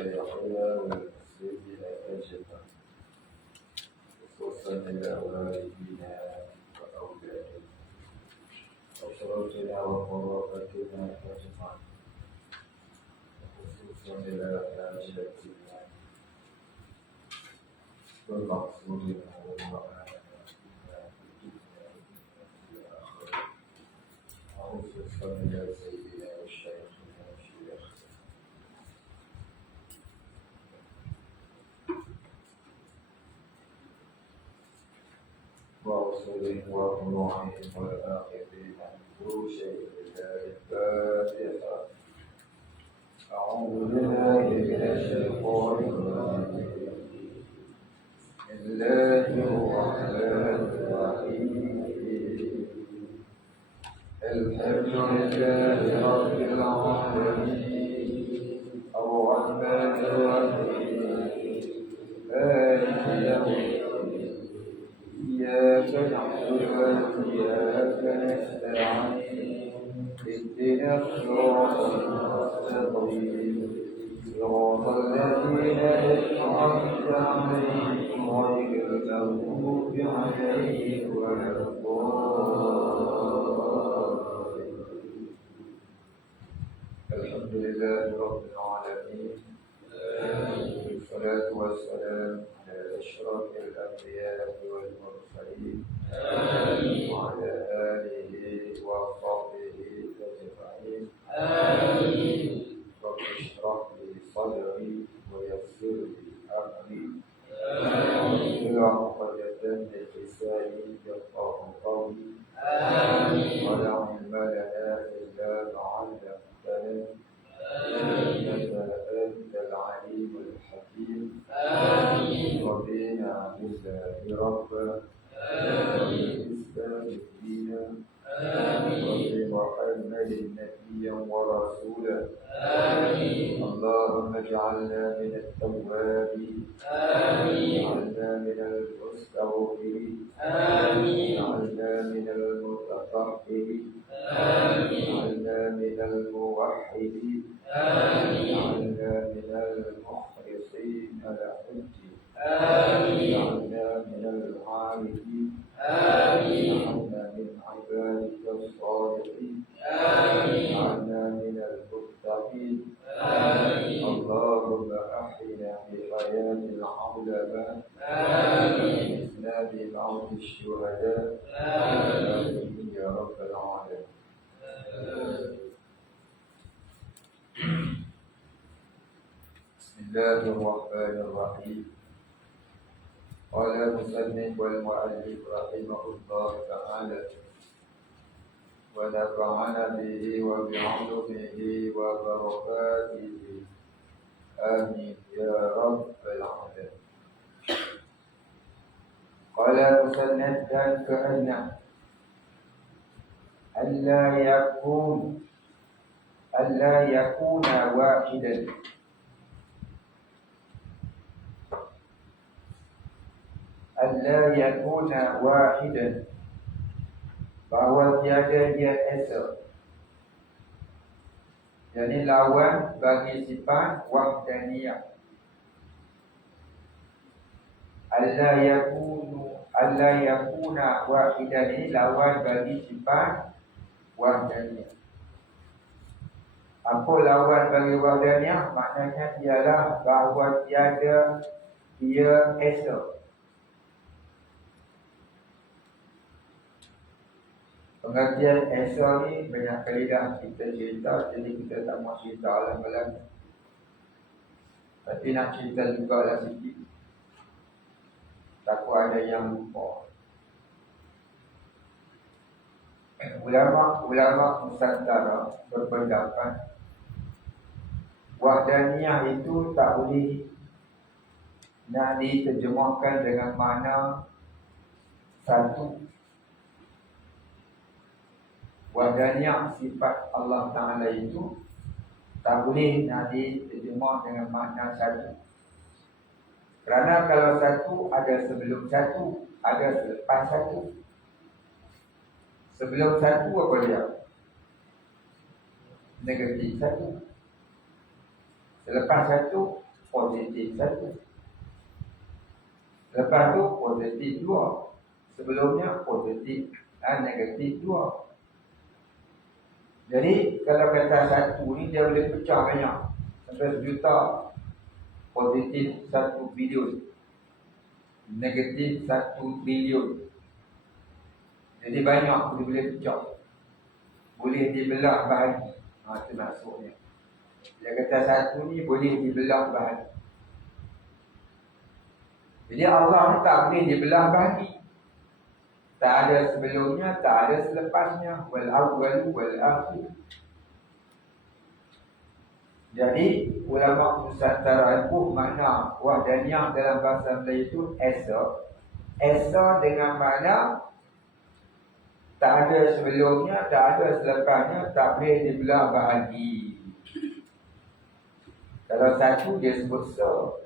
الشيخين والمسلمين أجمعين خصوصا إلى والدينا وأولادنا وشرطنا وقرابتنا أجمعين خصوصا إلى حاجتنا والمقصودنا والمعاناة خصوصا إلى سيدنا وشيخنا الشيخ ورسوله ونوحه والآخرين كل شيء لله الفاتحة. أعوذ بالله من الشيطان الرجيم. بسم الله الرحمن الرحيم. الحمد لله رب العالمين الرحمن الرحيم مالك يوم الدين إياك نعبد وإياك نستعين اهدنا الصراط المستقيم صراط الذين أنعمت عليهم غير المغضوب عليهم ولا الضالين. الحمد لله رب العالمين والصلاة والسلام على أشرف الأنبياء والمرسلين وعلى آله وصحبه أجمعين. رب اشرح لي صدري ويسر لي أمري واحلل عقدة من لساني يفقهوا قولي. ولا علم لنا إلا ما علمتنا إنك أنت العليم الحكيم. ربنا بالله ربا وبالإسلام دينا وبمحمد نبيا ورسولا. اللهم اجعلنا من التوابين اجعلنا من المستغفرين اجعلنا من المتطهرين اجعلنا من الموحدين اجعلنا من المخلصين لحجك اجعلنا من العارفين اجعلنا من عبادك الصالحين اجعلنا من المتقين. اللهم احينا بحياة العلماء وامتنا بموت الشهداء آمين يا رب العالمين. بسم الله الرحمن الرحيم. قال المصنف والمؤلف رحمه الله تعالى ونفعنا به وبعلمه وبركاته آمين يا رب العالمين. قال المصنف كأن ألا يكون واحدا bahwa tiada dia esa, jadi lawan bagi sifat wahdaniyah. Alla yakuna wahidan ini lawan bagi sifat wahdaniyah. Apa lawan bagi wahdaniyah? Maknanya ialah bahawa tiada dia esa. Pengertian esa ni banyak kali dah kita cerita, jadi kita tak mahu cerita alam-alam. Tapi nak cerita juga lah sikit, takut ada yang lupa. Ulama Nusantara berpendapat wahdaniyah itu tak boleh nak diterjemahkan dengan makna satu. Wahdaniyah sifat Allah Ta'ala itu tak boleh nak diterjemah dengan makna satu. Kerana kalau satu ada sebelum satu, ada selepas satu. Sebelum satu apa dia? Negatif satu. Selepas satu positif satu. Lepas tu positif dua. Sebelumnya positif dan negatif dua. Jadi kalau kata satu ni dia boleh pecah banyak. Sampai 1 juta. Positif 1 bilion. Negatif 1 triliun. Jadi banyak boleh pecah. Boleh dibelah bahagi. Itu maksudnya. Dia kata satu ni boleh dibelah bahagi. Jadi Allah ni tak boleh dibelah bahagi. Tak ada sebelumnya, tak ada selepasnya. Wal awwal wal akhir. Jadi ulama Nusantara itu makna wahdaniyah dalam bahasa Melayu itu esa. Esa dengan makna tak ada sebelumnya, tak ada selepasnya, tak boleh dibelah bahagi. Kalau satu dia sebut so.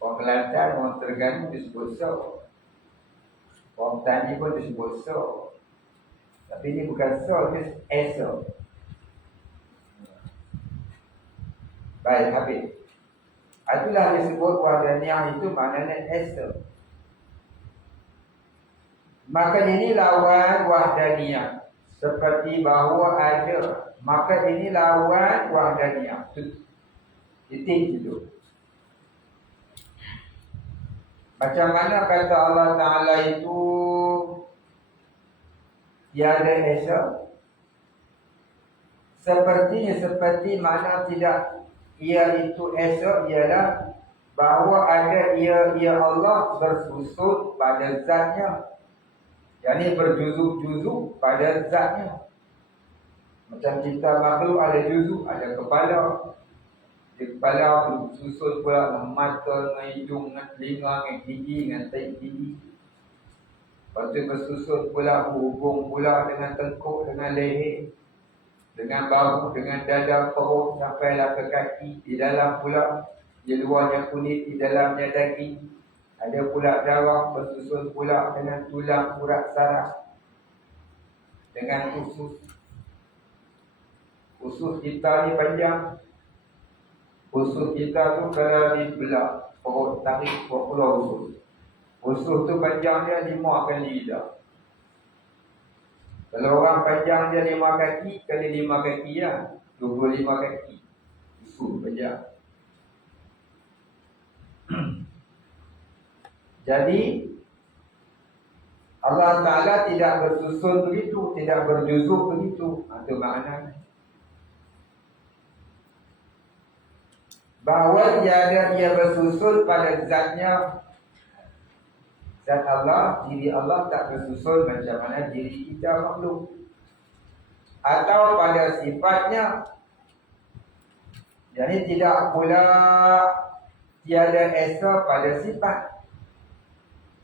Orang Kelantan, orang Terengganu disebut so. Orang Tani pun disebut so. Tapi ini bukan so, ini esa. Baik, habis. Itulah disebut wahdaniyah itu maknanya esa. Maka ini lawan wahdaniyah. Seperti bahawa ada. Maka ini lawan wahdaniyah. Titik itu. Macam mana kata Allah Ta'ala itu tiada esa? Seperti mana tidak ia itu esa ialah bahawa ada ia Allah bersusun pada zatnya. Yang berjuzuk-juzuk pada zatnya. Macam kita makhluk ada juzuk, ada kepala. Di kepala bersusun pula dengan mata, dengan hidung, dengan telinga, dengan gigi, dengan tahi gigi. Lepas tu bersusun pula berhubung pula dengan tengkuk, dengan leher, dengan bahu, dengan dada, perut sampailah ke kaki. Di dalam pula, di luarnya kulit, di dalamnya daging. Ada pula darah bersusun pula dengan tulang urat saraf, dengan usus. Usus kita ni panjang. Usus kita tu kalau dibelah, perut tarik keluar usus. Usus tu panjang dia 5 kali lidah. Kalau orang panjang dia 5 kaki kali 5 kaki ya, 25 kaki. Usus panjang. Jadi Allah Ta'ala tidak bersusun begitu, tidak berjuzuk begitu. Itu maknanya. Bahawa tiada ia bersusun pada zatnya. Zat Allah, diri Allah tak bersusun macam mana diri kita makhluk. Atau pada sifatnya. Jadi tidak pula tiada esa pada sifat.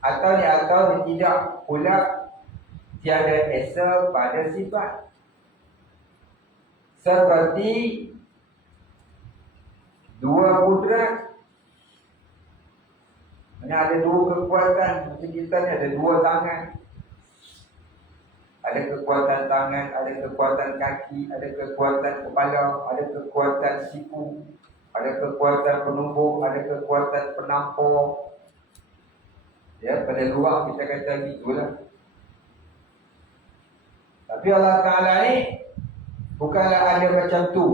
Atau tidak pula tiada esa pada sifat. Seperti dua kudrat. Ada dua kekuatan. Macam kita ni ada 2 tangan. Ada kekuatan tangan, ada kekuatan kaki, ada kekuatan kepala, ada kekuatan siku, ada kekuatan penumbuk, ada kekuatan penampar. Ya, pada luar kita kata gitulah. Tapi Allah Ta'ala ni bukanlah ada macam tu.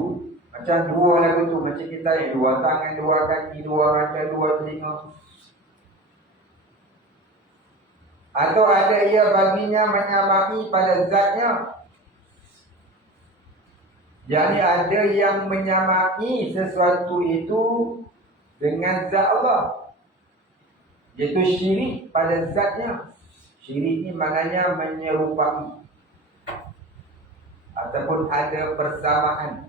Macam 2 lagu tu. Macam kita ni 2 tangan, 2 kaki, 2 mata, 2 telinga. Atau ada ia baginya menyamai pada zatnya. Jadi ada yang menyamai sesuatu itu dengan zat Allah. Iaitu syirik pada zatnya. Syirik ni maknanya menyerupai. Ataupun ada persamaan.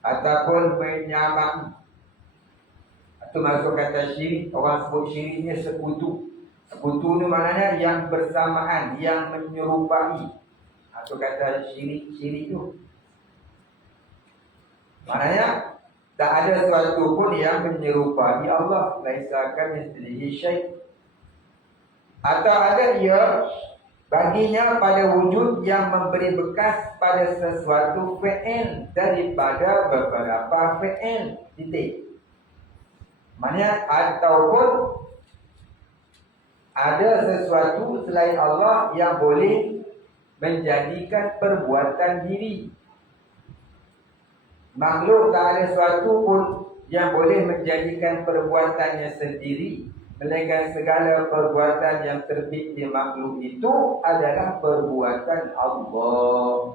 Ataupun menyamai. Itu maksud kata syirik. Orang sebut syiriknya sekutu. Sekutu ni maknanya yang bersamaan, yang menyerupai. Itu kata syirik tu. Maknanya tak ada sesuatu pun yang menyerupai Allah. Laisa kamitslihi syai'. Atau ada ia baginya pada wujud yang memberi bekas pada sesuatu fi'il daripada beberapa fi'il. Titik. Maksudnya ataupun ada sesuatu selain Allah yang boleh menjadikan perbuatan diri. Makhluk tak ada sesuatu pun yang boleh menjadikan perbuatannya sendiri, melainkan segala perbuatan yang terbit di makhluk itu adalah perbuatan Allah.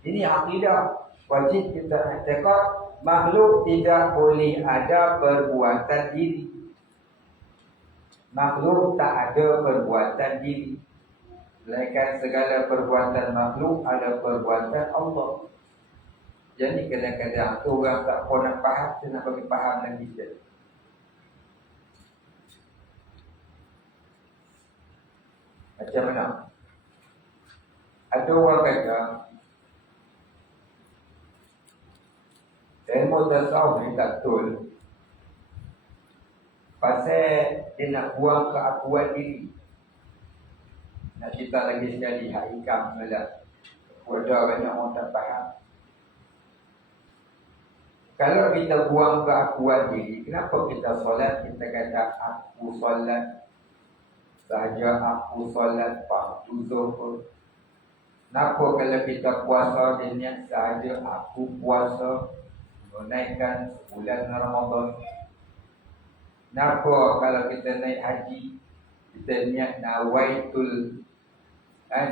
Ini akidah wajib kita i'tiqad. Makhluk tidak boleh ada perbuatan diri. Makhluk tak ada perbuatan diri, melainkan segala perbuatan makhluk adalah perbuatan Allah. Jadi kadang-kadang tu orang tak pun nak faham, dia nak bagi faham lagi sikit. Macam mana? Ada orang kata ilmu tasawuf ni tak betul, pasal dia nak buang keakuan diri. Nak cerita lagi sekali hak hikam sebenarnya. Ada banyak orang tak faham. Kalau kita buang keakuan diri, kenapa kita solat, kita kata aku solat sahaja, aku solat waktu zuhur. Kenapa kalau kita puasa dia niat sahaja aku puasa menaikkan bulan Ramadan? Kenapa kalau kita naik haji kita niat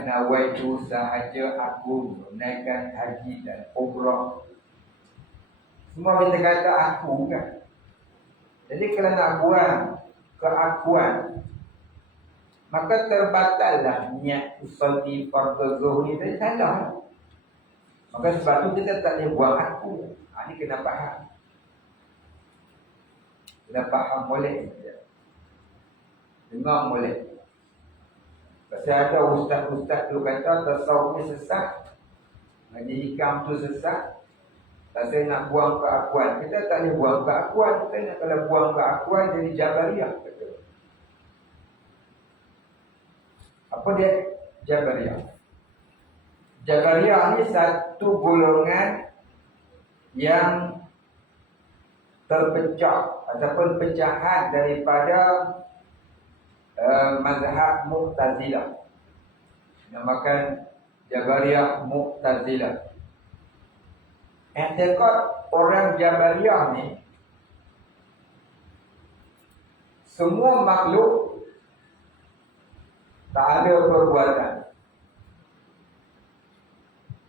nawaitu sahaja aku menaikkan haji dan umrah? Semua kita kata aku kan. Jadi kalau nak buang keakuan, maka terbatallah niat usolli fardhu zuhur itu salah. Maka sebab tu kita tak boleh buang aku. Ini kena faham. Kena faham boleh. Dengar boleh. Pasal ada ustaz-ustaz tu kata tasawuf ni sesat, ngaji hikam tu sesat. Pasal nak buang keakuan, kita tak boleh buang keakuan. Kita nak kalau buang keakuan jadi Jabariyah. Apa dia Jabariyah? Jabariyah ni satu golongan yang terpecah ataupun pecahan daripada mazhab Mu'tazilah. Dinamakan Jabariyah Mu'tazilah. I'tiqad orang Jabariyah ni, semua makhluk tak ada perbuatan,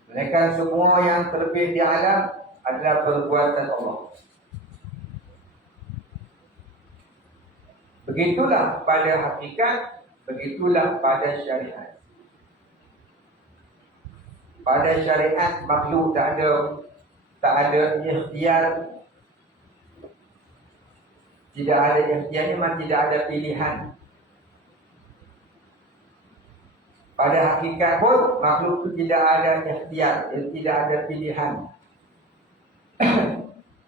melainkan semua yang terbit di alam adalah perbuatan Allah. Begitulah pada hakikat, begitulah pada syariat. Pada syariat makhluk tak ada ikhtiar. Tidak ada ikhtiar ni memang tidak ada pilihan. Pada hakikat pun makhluk itu tidak ada ikhtiar, tidak ada pilihan.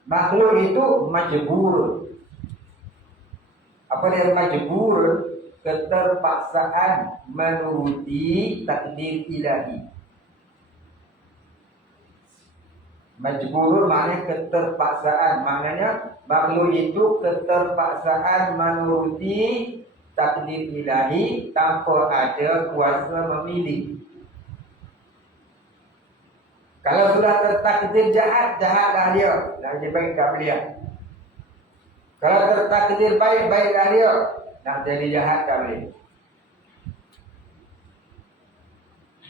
Makhluk itu majbur. Apa dia majbur? Keterpaksaan menuruti takdir ilahi. Majbur maknanya keterpaksaan. Maknanya makhluk itu keterpaksaan menuruti takdir ilahi tanpa ada kuasa memilih. Kalau sudah tertakdir jahat, jahatlah dia. Nak jadi baik tak boleh. Kalau tertakdir baik, baiklah dia. Nak jadi jahat tak boleh.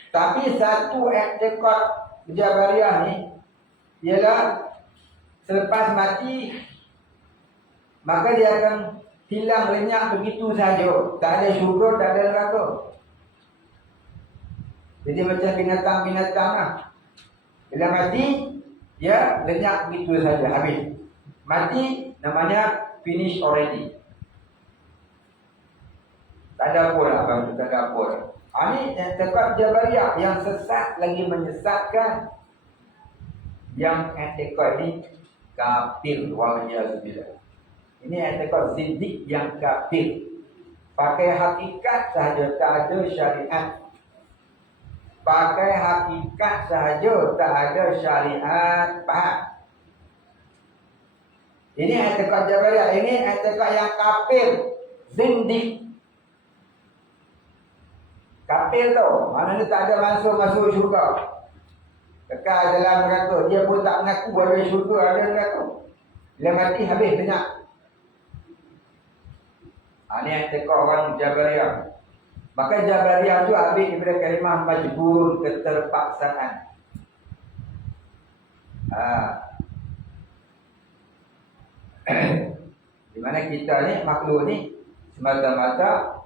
Tapi satu i'tiqad Jabariyah ni ialah selepas mati maka dia akan hilang lenyap begitu saja. Tak ada syurga, tak ada neraka. Jadi macam binatang-binatang lah. Bila mati, dia lenyap begitu saja, habis. Mati namanya finish already. Tak ada apa lah, abang, tak ada apa lah. Ini i'tiqad Jabariyah yang sesat lagi menyesatkan. Yang i'tiqad ini kafir, wa'iyyazubillah. Ini i'tiqad zindik yang kafir. Pakai hakikat sahaja tak ada syariat. Pakai hakikat sahaja tak ada syariat. Faham? Ini i'tiqad Jabariyah. Ini i'tiqad yang kafir, zindik. Kafir tu, maknanya tak ada masuk syurga. Kekal dalam neraka. Dia pun tak mengaku ada syurga, ada neraka. Bila mati habis banyak. Ini i'tiqad orang Jabariyah. Maka Jabariyah tu ambil daripada kalimah majbur, keterpaksaan. Di mana kita ni, makhluk ni semata-mata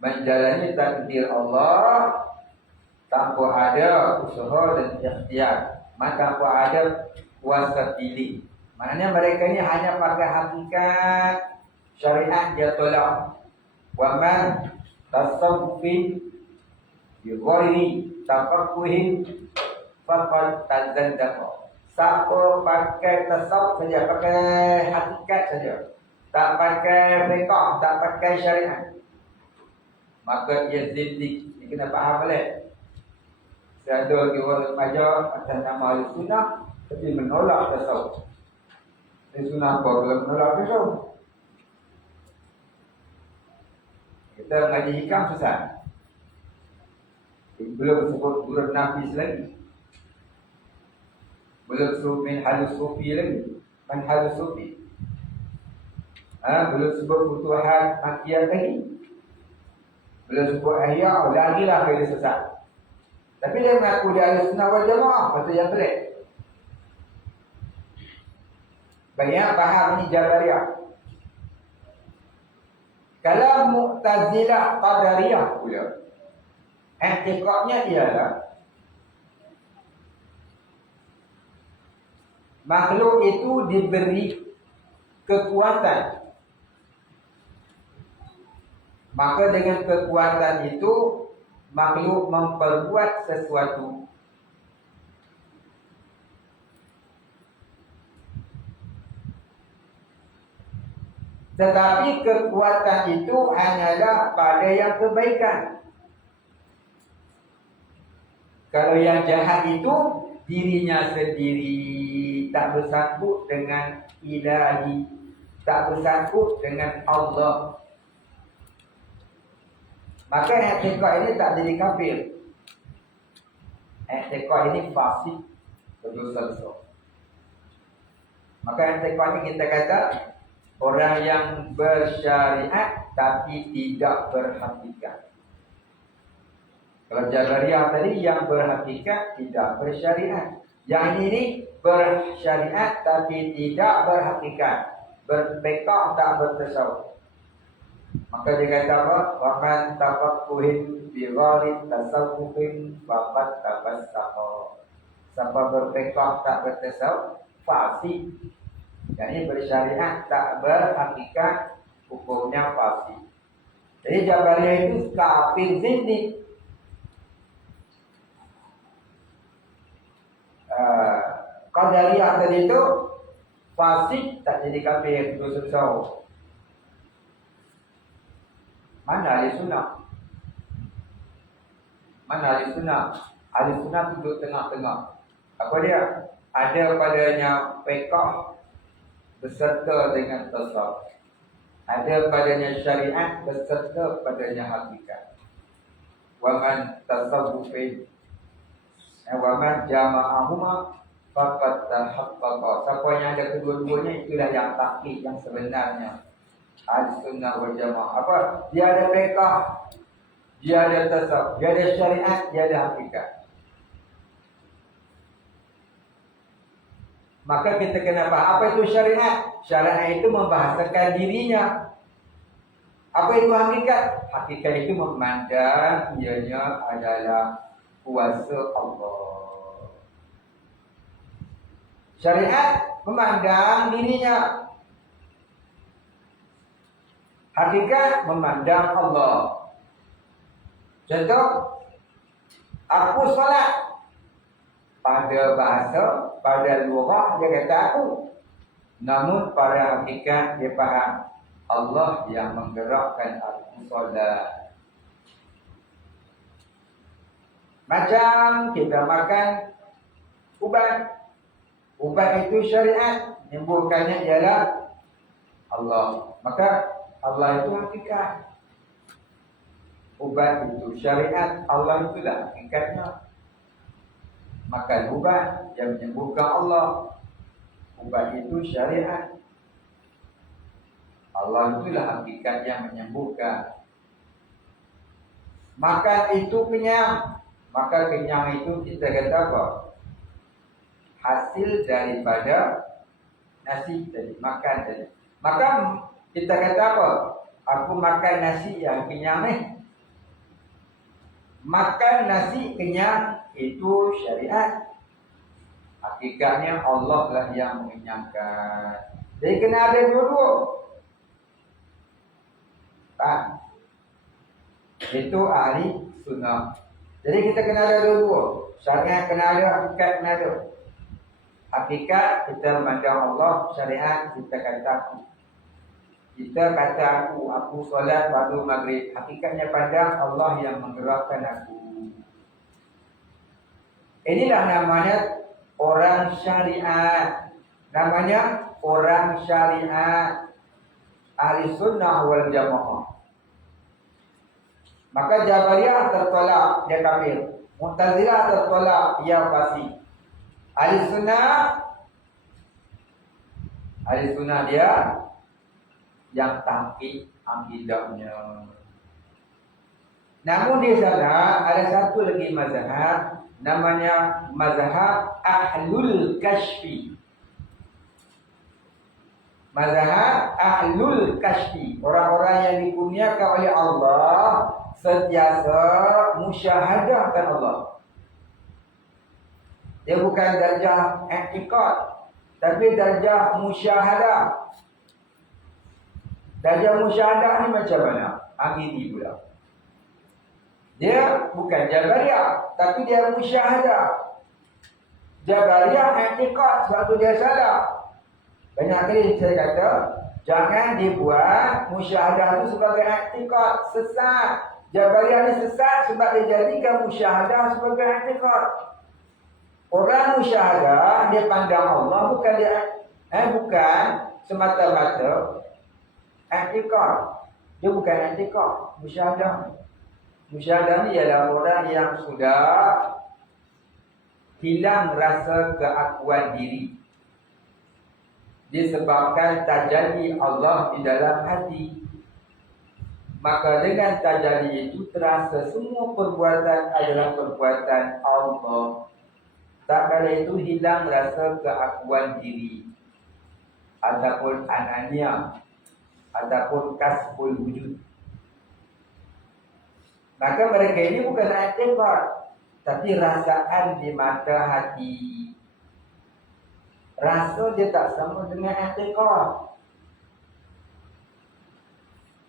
menjalani takdir Allah tanpa ada usaha dan ikhtiar, tanpa ada kuasa pilih. Maknanya mereka ni hanya pakai hakikat syariat dia tolak. Wa man tasawwufin bi ghairi tafaqquhin faqad tazandaqa. Siapa pakai tasawuf saja, pakai hakikat saja, tak pakai fiqh, tak pakai syariat, maka ia zindik. Ini kena faham balik. Saya ada lagi orang remaja atas nama Al-Sunnah, tapi menolak tasawuf. Al-Sunnah apa kalau menolak tasawuf? Kita mengaji hikam susah. Belum sebut urut nafis lagi. Belum sebut min halus sufi lagi. Man halus sufi. Belum sebut futuhat makiyah lagi. Belum sebut ahya, lagilah dia sesat. Tapi dia mengaku dia Ahlussunnah wal Jamaah, pasal yang pelik. Banyak faham ini Jabariyah. Kalau Mu'tazilah Qadariyah pula, i'tiqadnya ialah makhluk itu diberi kekuatan. Maka dengan kekuatan itu makhluk memperbuat sesuatu. Tetapi kekuatan itu hanyalah pada yang kebaikan. Kalau yang jahat itu dirinya sendiri, tak bersangkut dengan ilahi, tak bersangkut dengan Allah. Maka i'tiqad ini tak jadi kafir. I'tiqad ini fasik, berdosa besar. Maka i'tiqad ini kita kata orang yang bersyariat tapi tidak berhakikat. Kalau Jabariyah tadi yang berhakikat tidak bersyariat. Yang ini bersyariat tapi tidak berhakikat, berfiqh tak bertasawuf. Maka dia kata apa? Wa man tafaqquhin bi ghairi tasawwufin faqad tabassaqa. Siapa berfiqh tak bertasawuf, fasik. Jadi bersyariat tak berhakikat, hukumnya fasik. Jadi Jabariyah itu kafir zindik. Qadariyah tadi itu fasik, tak jadi kafir, dosa besar. Mana ahli sunnah? Mana ahli sunnah? Ahli sunnah duduk tengah-tengah. Apa dia? Ada padanya fiqh beserta dengan tasawuf. Ada padanya syariat beserta padanya hakikat. Wa man tasawwufin wa man jama'ahuma faqad tahaqqaqa. Siapa yang ada kedua-duanya itulah yang tahqiq, yang sebenarnya Ahlussunnah wal Jamaah. Apa? Dia ada fiqh, dia ada tasawuf, dia ada syariat, dia ada hakikat. Maka kita kena faham apa itu syariat. Syariat itu membahasakan dirinya. Apa itu hakikat? Hakikat itu memandang ianya adalah kuasa Allah. Syariat memandang dirinya. Hakikat memandang Allah. Contoh, aku solat. Pada bahasa, pada lugah dia kata aku. Namun pada hakikat dia faham Allah yang menggerakkan aku solat. Macam kita makan ubat. Ubat itu syariat, menyembuhkannya ialah Allah. Maka Allah itu hakikat. Ubat itu syariat, Allah itulah hakikatnya. Makan ubat yang menyembuhkan Allah. Ubat itu syariat. Allah itulah hakikat yang menyembuhkan. Makan itu kenyang. Maka kenyang itu kita kata apa? Hasil daripada nasi tadi, makan tadi. Maka kita kata apa? Aku makan nasi yang kenyang ni. Makan nasi kenyang itu syariat. Hakikatnya Allah lah yang mengenyangkan. Jadi kena ada dua-dua. Itu ahli sunnah. Jadi kita kena ada dua-dua. Syariat kena ada, hakikat kena ada. Hakikat kita memandang Allah, syariat kita kata aku. Kita kata aku solat baru maghrib. Hakikatnya pandang Allah yang menggerakkan aku. Inilah namanya orang syariat. Namanya orang syariat. Ahli sunnah wal jamaah. Maka Jabariyah tertolak, dia kafir. Mu'tazilah tertolak, dia fasik. Ahli sunnah dia yang tahqiq akidahnya. Namun di sana ada satu lagi mazhab, namanya mazhab ahlul kashfi. Mazhab ahlul kashfi, orang-orang yang dikurniakan oleh Allah sentiasa musyahadahkan Allah. Dia bukan darjah i'tiqad, tapi darjah musyahadah. Darjah musyahadah ni macam mana? Ini pula. Dia bukan Jabariyah, tapi dia musyahadah. Jabariyah i'tiqad, sebab tu dia salah. Banyak kali saya kata, jangan dibuat musyahadah itu sebagai i'tiqad, sesat. Jabariyah ni sesat sebab dia jadikan musyahadah sebagai i'tiqad. Orang musyahadah dia pandang Allah bukan bukan semata-mata i'tiqad. Dia bukan i'tiqad, musyahadah. Musyahadah ni ialah orang yang sudah hilang rasa keakuan diri disebabkan tajalli Allah di dalam hati. Maka dengan tajalli itu terasa semua perbuatan adalah perbuatan Allah. Tak kala itu hilang rasa keakuan diri ataupun anania ataupun kasbul wujud. Maka mereka ini bukan i'tiqad, tapi rasaan di mata hati. Rasa dia tak sama dengan i'tiqad.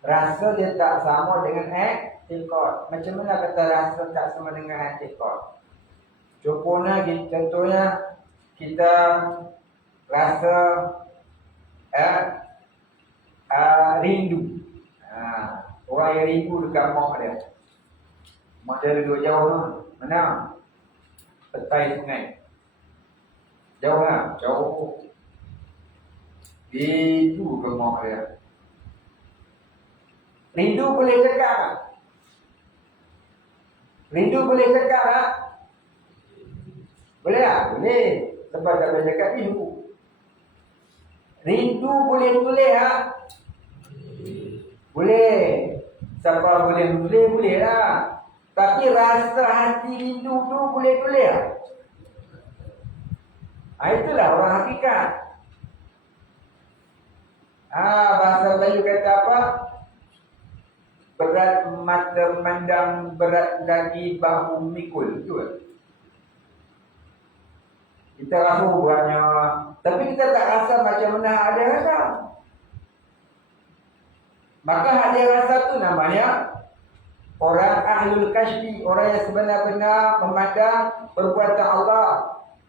Rasa dia tak sama dengan i'tiqad. Macam mana kata rasa tak sama dengan i'tiqad? Contohnya kita rasa rindu. Orang yang rindu dekat mak dia. Mak dia duduk jauh tu. Mana? Petai sungai. Jauh lah, jauh. Rindu ke mak dia. Rindu boleh cakap. Rindu boleh cakap tak? Boleh tak? Boleh. Sebab tak boleh cakap rindu. Rindu boleh tulis tak? Boleh. Siapa boleh tulis, boleh lah. Tapi rasa hati rindu tu boleh tulis tak? Itulah orang hakikat. Bahasa Melayu kata apa? Berat mata memandang, berat lagi bahu mikul. Betul. Kita rasa buatnya, tapi kita tak rasa macam mana ada rasa. Maka ada rasa tu namanya orang ahlul kashfi, orang yang sebenar-benar memandang perbuatan Allah.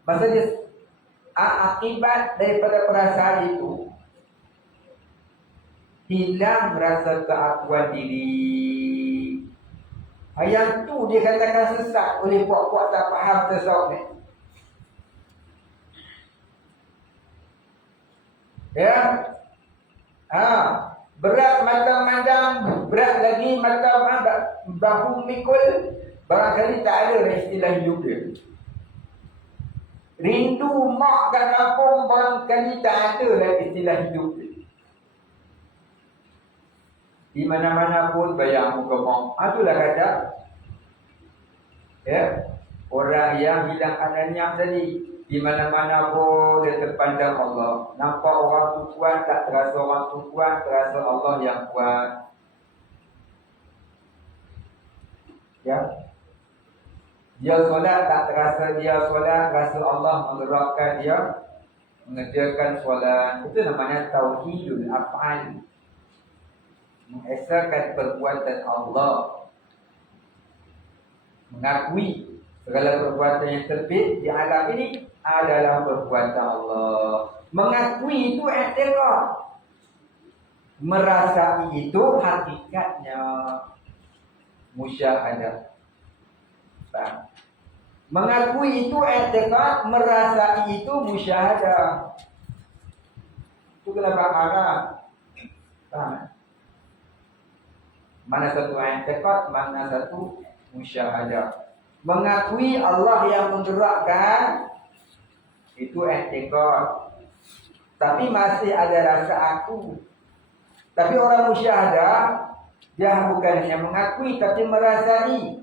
Maksudnya akibat daripada perasaan itu hilang rasa keakuan diri. Yang tu dia katakan sesat oleh puak-puak tak faham tasawuf ni. Ya. Berat mata mandang, berat lagi mata bahu mikul. Barangkali tak ada istilah hidup dia. Rindu mak kat kampung, barangkali tak ada lah istilah hidup dia. Di mana-mana pun bayar muka mak. Itulah kata. Ya. Orang yang hilang ananiah tadi. Di mana-mana pun dia terpandang Allah. Nampak orang tu kuat, tak terasa orang tu kuat, terasa Allah yang kuat. Ya. Dia solat, tak terasa dia solat, rasa Allah menggerakkan dia mengerjakan solat. Itu namanya tauhidul af'al. Mengesahkan perbuatan Allah. Mengakui segala perbuatan yang terbit di alam ini adalah perbuatan Allah. Mengakui itu i'tiraf. Merasai itu hakikatnya musyahadah. Faham? Mengakui itu i'tiraf, merasai itu musyahadah. Itu kenapa marah? Faham? Mana satu i'tiraf, mana satu musyahadah. Mengakui Allah yang menggerakkan itu i'tikad. Tapi masih ada rasa aku. Tapi orang musyahadah, dia bukan hanya mengakui tapi merasai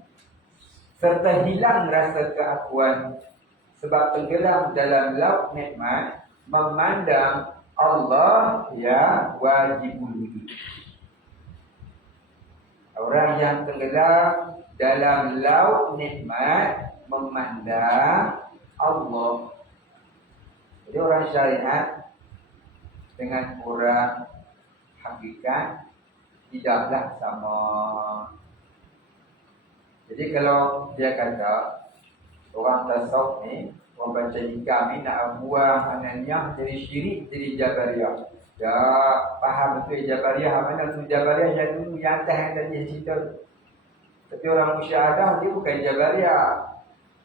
serta hilang rasa keakuan. Sebab tenggelam dalam laut nikmat, memandang Allah yang wajibul wujud. Orang yang tenggelam dalam laut nikmat, memandang Allah. Jadi orang syariat dengan orang hakikat tidaklah sama. Jadi kalau dia kata orang tasawuf ni, orang baca hikam ni nak buang ananiah jadi syirik, jadi jabariyah. Ya faham betul jabariyah. Mana tu jabariyah yang dulu yang atas yang tadi cerita. Tapi orang musyahadah dia bukan jabariyah.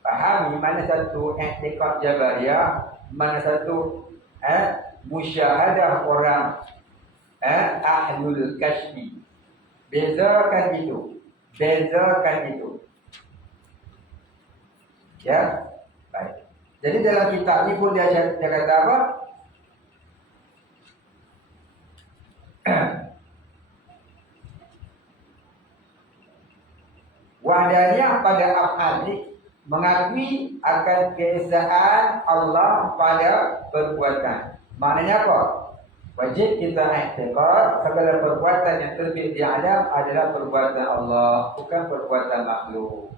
Fahami mana satu i'tikad jabariyah, mana satu musyahadah orang ahlul kashfi. Bezakan itu. Bezakan itu. Ya. Baik. Jadi dalam kitab ni pun dia kata apa? Wahdaniyah pada af'al ni mengakui akan keesaan Allah pada perbuatan. Maknanya apa? Wajib kita i'tiqad segala perbuatan yang terbit di alam adalah perbuatan Allah, bukan perbuatan makhluk.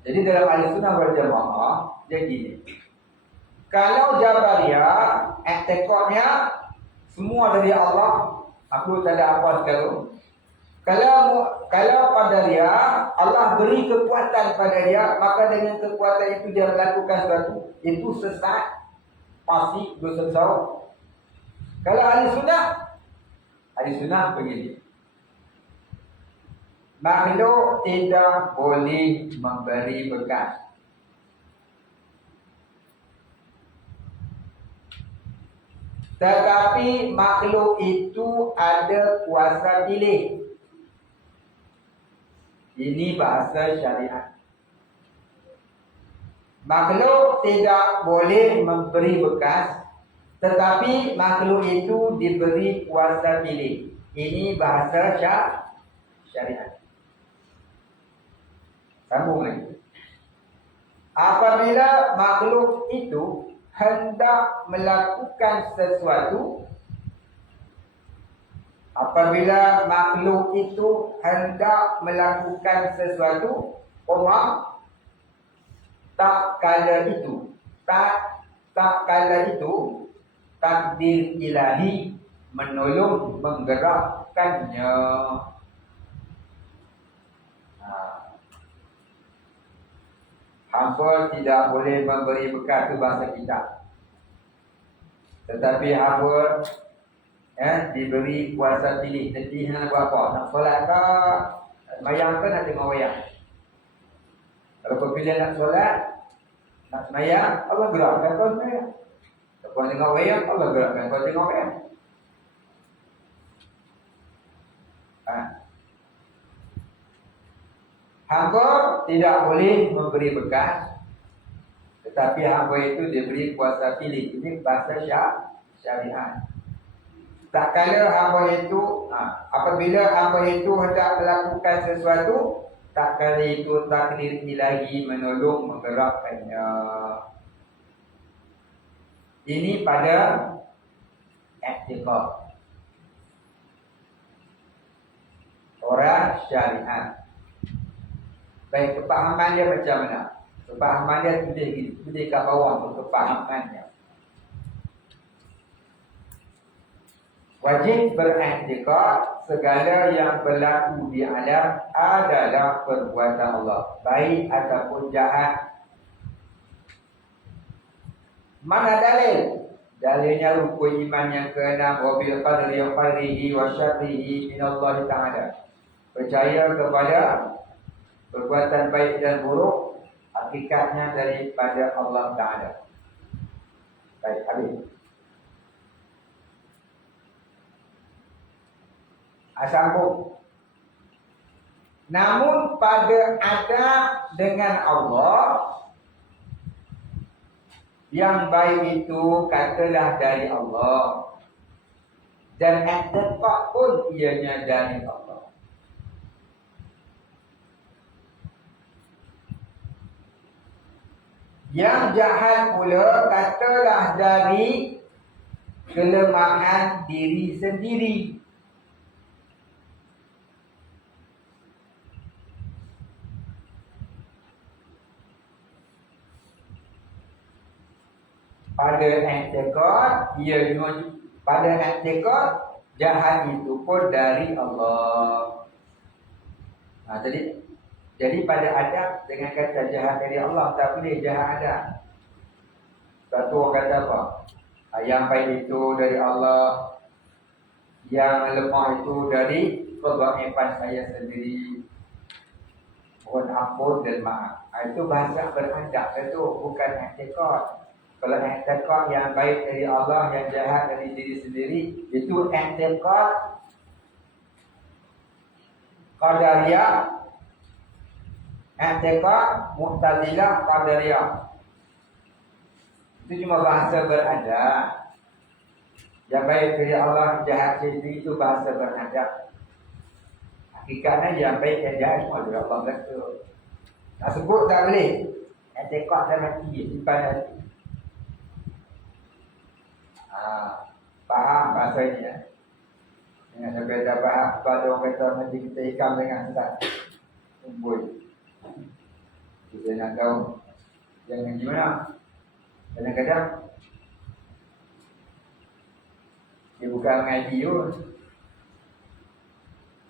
Jadi dalam Ahlussunnah wal Jamaah dia gini. Kalau Jabariyah i'tiqadnya semua dari Allah, aku tak ada apa sekarang. Kalau pada dia Allah beri kekuatan pada dia, maka dengan kekuatan itu dia melakukan sesuatu, itu sesat, pasti dosa besar. Kalau ahli sunnah begini. Makhluk tidak boleh memberi bekas. Tetapi makhluk itu ada kuasa pilih. Ini bahasa syariat. Makhluk tidak boleh memberi bekas, tetapi makhluk itu diberi kuasa pilih. Ini bahasa syariat. Sambung lagi. Apabila makhluk itu hendak melakukan sesuatu, apabila makhluk itu hendak melakukan sesuatu, tak kala itu takdir ilahi menolong menggerakkannya. Hamba tidak boleh memberi bekas, itu bahasa kita. Tetapi hamba diberi kuasa pilih nanti nak buat apa, nak solat ke, semayang ke, nak tengok wayang. Kalau kau pilih nak solat, nak semayang, Allah gerakkan kau semayang. Kalau kau tengok wayang, Allah gerakkan kau tengok wayang. Hamba tidak boleh memberi bekas, tetapi hamba itu diberi kuasa pilih. Ini bahasa syariat. Tak kala hamba itu, apabila hamba itu hendak melakukan sesuatu, tak kala itu takdir ilahi menolong menggerakkannya. Ini pada i'tiqad. Orang syariat. Baik, kepahaman dia macam mana? Kepahaman dia tulis kat bawah untuk kepahamannya. Wajib beriktikad segala yang berlaku di alam adalah perbuatan Allah, baik ataupun jahat. Mana dalil? Dalilnya rukun iman yang ke-6, wa bil qadri khairihi wa syarrihi min Allah Ta'ala. Percaya kepada perbuatan baik dan buruk hakikatnya daripada Allah Ta'ala. Baik, habis. Sambung. Namun pada adab dengan Allah, yang baik itu katalah dari Allah, dan i'tiqad pun ianya dari Allah. Yang jahat pula katalah dari kelemahan diri sendiri. Pada i'tiqad, pada i'tiqad jahat itu pun dari Allah. Jadi pada adab dengan kata jahat dari Allah, tak boleh jahat adab. Satu orang kata apa? Yang baik itu dari Allah, yang lemah itu dari kebajikan saya sendiri. Mohon ampun dan maaf. Itu bahasa beradab, itu bukan i'tiqad. Kalau i'tiqad yang baik dari Allah, yang jahat dari diri sendiri, itu i'tiqad qadariyah, i'tiqad mu'tazilah qadariyah. Itu cuma bahasa beradab. Yang baik dari Allah, jahat dari diri, itu bahasa beradab. Hakikatnya yang baik dan jahat semua dari Allah kata. Nak sebut tak boleh. I'tiqad dalam hati, simpan hati. Faham bahasa ini ya. Dengan sampai dah faham, pada orang kata nanti kita ikam dengan sedap kumpul. Kita nak tahu jangan gimana. Kadang-kadang dia bukan mengaji pun,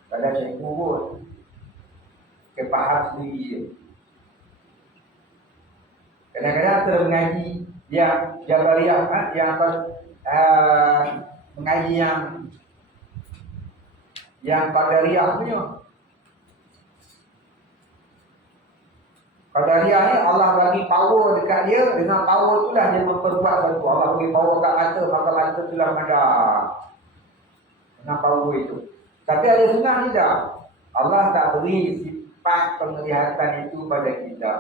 pada cikgu pun kepaham sendiri dia. Kadang-kadang terus mengaji yang Jabariyah, yang mengaji yang Qadariyah punya. Qadariyah ni Allah bagi power dekat dia, dengan power itulah dia memperbuat satu. Allah bagi power kat mata, maka mata itulah madam. Dengan power itu. Tapi ada sunnah tidak. Allah tak beri sifat penglihatan itu pada kita.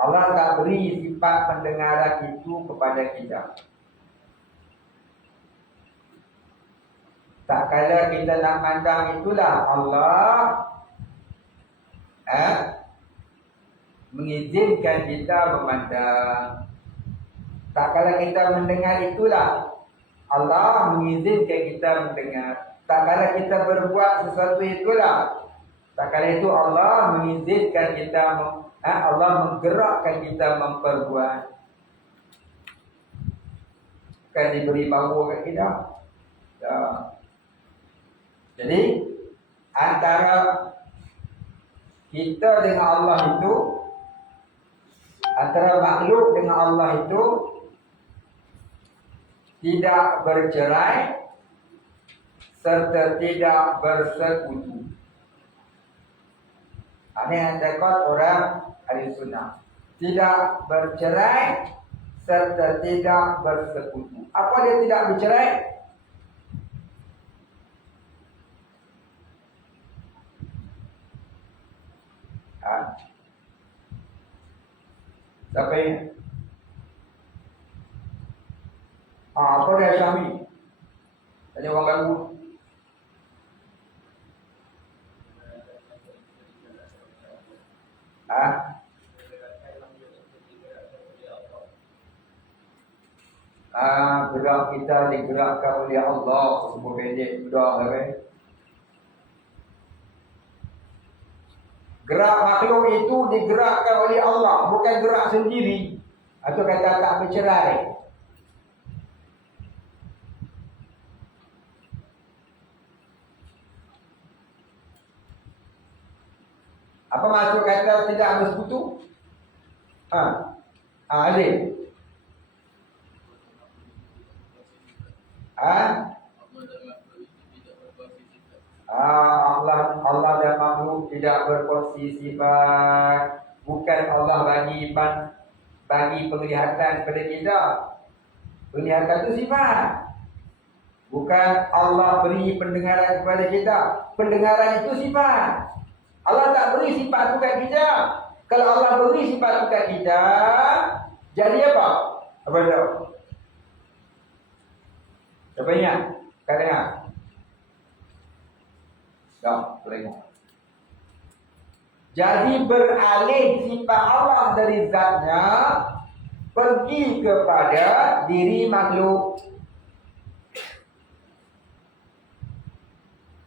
Allah tak beri sifat pendengaran itu kepada kita. Tak kala kita nak pandang itulah Allah mengizinkan kita memandang. Tak kala kita mendengar itulah Allah mengizinkan kita mendengar. Tak kala kita berbuat sesuatu itulah, tak kala itu Allah mengizinkan kita, Allah menggerakkan kita memperbuat. Bukan diberi power kat kita. Jadi antara kita dengan Allah itu, antara makhluk dengan Allah itu tidak bercerai serta tidak bersekutu. Ini hakikat orang ahli sunnah. Tidak bercerai serta tidak bersekutu. Apa dia tidak bercerai? Siapa ini? Apa dia Syami? Tanya orang baru. Gerak kita digerakkan oleh Allah. Semua pendek doa kan? Gerak makhluk itu digerakkan oleh Allah, bukan gerak sendiri. Atau kata tak bercerai. Apa maksud kata tidak bersekutu? Alim. Allah dan makhluk tidak berkongsi sifat. Bukan Allah bagi penglihatan kepada kita. Penglihatan itu sifat. Bukan Allah beri pendengaran kepada kita. Pendengaran itu sifat. Allah tak beri sifat itu kat kita. Kalau Allah beri sifat itu kat kita, jadi apa? Apa dia? Siapa ingat? Kau dengar? Tak, tengok. Jadi beralih sifat Allah dari zatnya pergi kepada diri makhluk.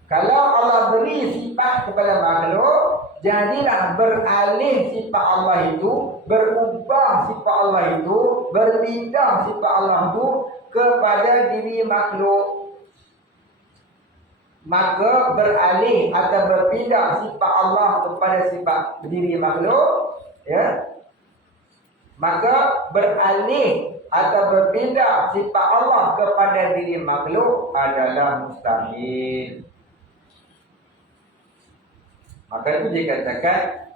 Kalau Allah beri sifat kepada makhluk, jadilah beralih sifat Allah itu, berubah sifat Allah itu, berpindah sifat Allah itu kepada diri makhluk. Maka beralih atau berpindah sifat Allah kepada sifat diri makhluk, ya. Maka beralih atau berpindah sifat Allah kepada diri makhluk adalah mustahil. Maka itu dikatakan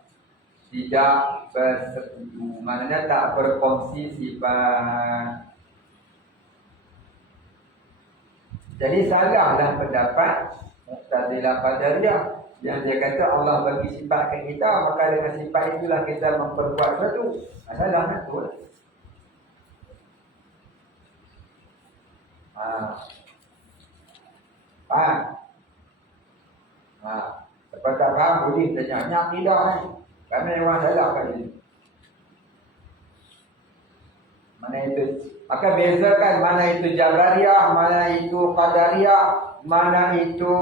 tidak bersekutu, maknanya tak berkongsi sifat. Jadi salahlah pendapat Mu'tazilah Qadariyah yang dia kata Allah bagi sifat ke kita, maka dengan sifat itulah kita memperbuat sesuatu. Salah betul. Faham? Siapa tak faham boleh tanya akidah ni. Kami orang salah kat sini. Mana itu? Maka bezakan mana itu Jabariyah, mana itu Qadariyah, mana itu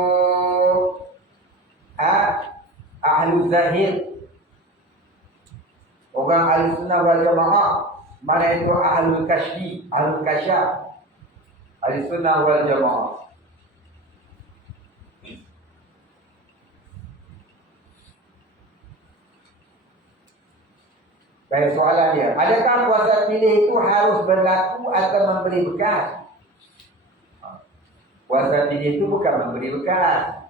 Ahlul Zahir. Orang Ahlus Sunnah wal Jamaah, mana itu Ahlul Kashfi, Ahlul Kasyaf. Ahlus Sunnah wal Jamaah. Baik, soalan dia, adakah puasa pilih itu harus berlaku atau memberi bekas? Puasa pilih itu bukan memberi bekas.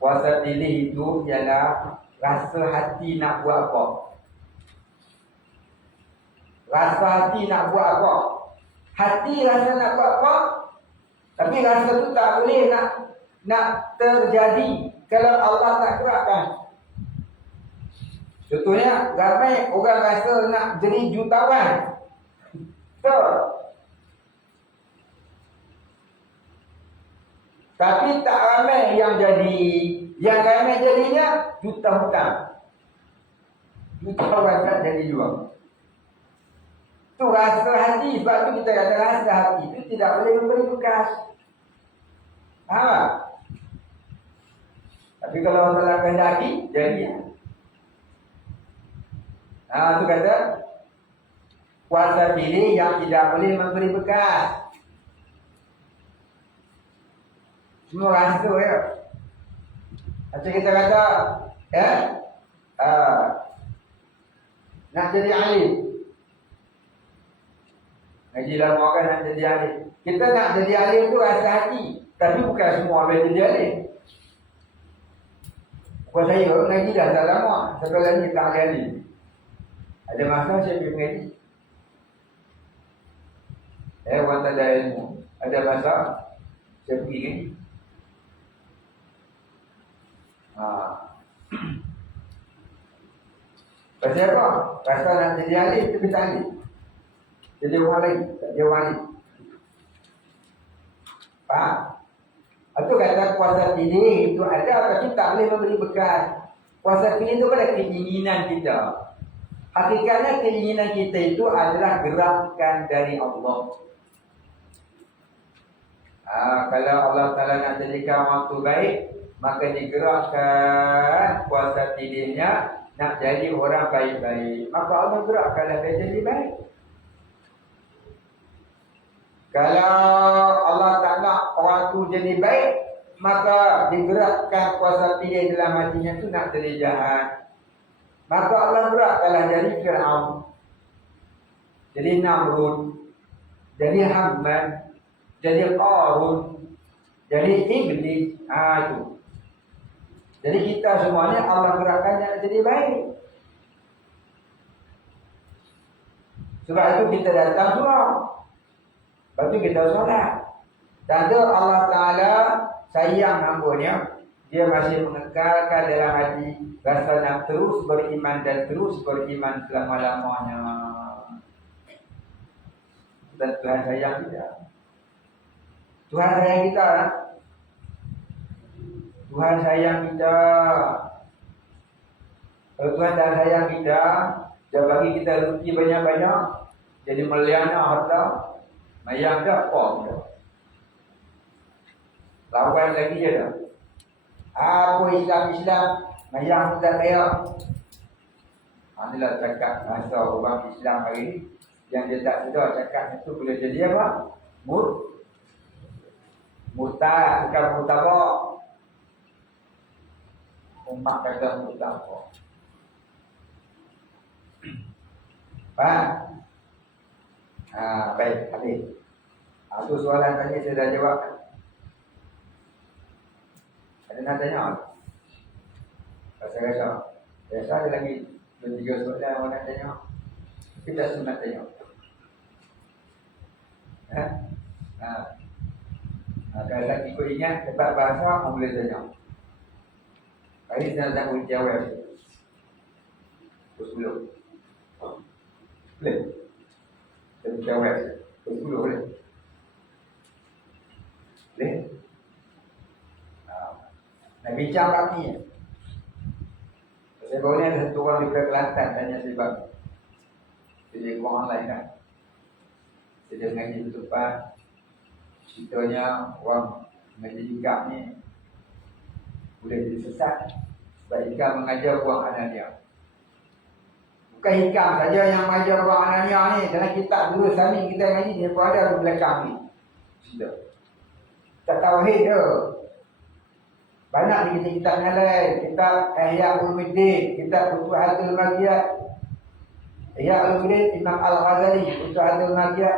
Puasa pilih itu ialah rasa hati nak buat apa. Rasa hati nak buat apa. Hati rasa nak buat apa, tapi rasa tu tak boleh nak terjadi kalau Allah tak gerakkan. Contohnya, ramai orang rasa nak jadi jutawan. Betul. Tapi tak ramai yang jadi. Yang ramai jadinya juta hutang. Jutawan tak jadi jual. Itu rasa hati. Sebab tu kita kata rasa hati itu tidak boleh memberi bekas. Faham? Tapi kalau Allah telah kehendaki, jadi. Itu kata puasa pilih yang tidak boleh memberi bekas. Semua rasa ya. Macam kita kata nak jadi alim. Ngaji lama kan nak jadi alim. Kita nak jadi alim tu rasa hati. Tapi bukan semua boleh jadi ahli. Buat saya ngaji dah tak lama. Sekarang ni tak ahli. Ada masa saya pergi mengaji. Orang tak ada ilmu. Ada masa saya pergi ngaji. Pasal apa? Pasal nak jadi ahli, tapi tak ahli. Jadi orang lain, tak jadi orang ahli. Faham? Itu kata kuasa pilih itu ada, tapi tak boleh memberi bekas. Kuasa pilih itu pada keinginan kita. Hakikatnya keinginan kita itu adalah gerakan dari Allah. Kalau Allah Ta'ala nak jadikan orang tu baik, maka digerakkan kuasa pilihnya nak jadi orang baik-baik. Maka Allah gerakkanlah dia jadi baik. Kalau Allah tak nak orang tu jadi baik, maka digerakkan kuasa pilih dalam hatinya tu nak jadi jahat. Maka Allah gerakkanlah jadi Fir'aun, jadi Namrud, jadi Haman, jadi Qarun, jadi Iblis. Itu. Jadi kita semuanya Allah gerakkannya jadi baik. Sebab itu kita datang semua. Lepas tu kita solat. Dan tu Allah Ta'ala sayang hamba-Nya. Dia masih mengekalkan dalam hati rasa nak terus beriman dan terus beriman selama-lamanya. Dan Tuhan sayang kita. Tuhan sayang kita. Tuhan sayang kita. Kalau Tuhan tak sayang kita, dia bagi kita rezeki banyak-banyak, jadi meliana harta, mayang dah apa dah. Lawan lagi je dah. Apa Islam, mayang pun tak kaya. Inilah cakap bahasa orang Islam hari ni. Yang dia tak sedar cakap itu boleh jadi apa? Murtad, bukan murtabak. Umat kata murtabak. Faham? Baik, habis. Itu soalan tadi saya dah jawab. Ada nak tanya? Rasa-rasa. Biasa ada lagi 2-3 soalan orang nak tanya. Kita sunat tanya. Kalau lagi ikut ingat tempat bahasa, orang boleh tanya. Hari saya nak uji awal. Pukul 10. Boleh? Saya uji awal. Pukul 10 boleh? Boleh? Nak bincang kat ni. Saya baru ni ada satu orang di Kelantan tanya sebab jadi orang lain kan. Dia mengaji di tempat. Ceritanya orang mengaji hikam ni boleh jadi sesat sebab hikam mengajar buang anania. Bukan hikam saja yang mengajar buang anania ni. Dalam kitab dulu Sami kita ngaji dia pun ada di belakang ni. Sudah. Tak tauhid dia. Banyak di kitab-kitab yang lain. Kitab Ihya Ulumuddin, kitab Futuhatul Makkiyah, Ihya Ulumuddin Imam Al-Ghazali, Futuhatul Makkiyah,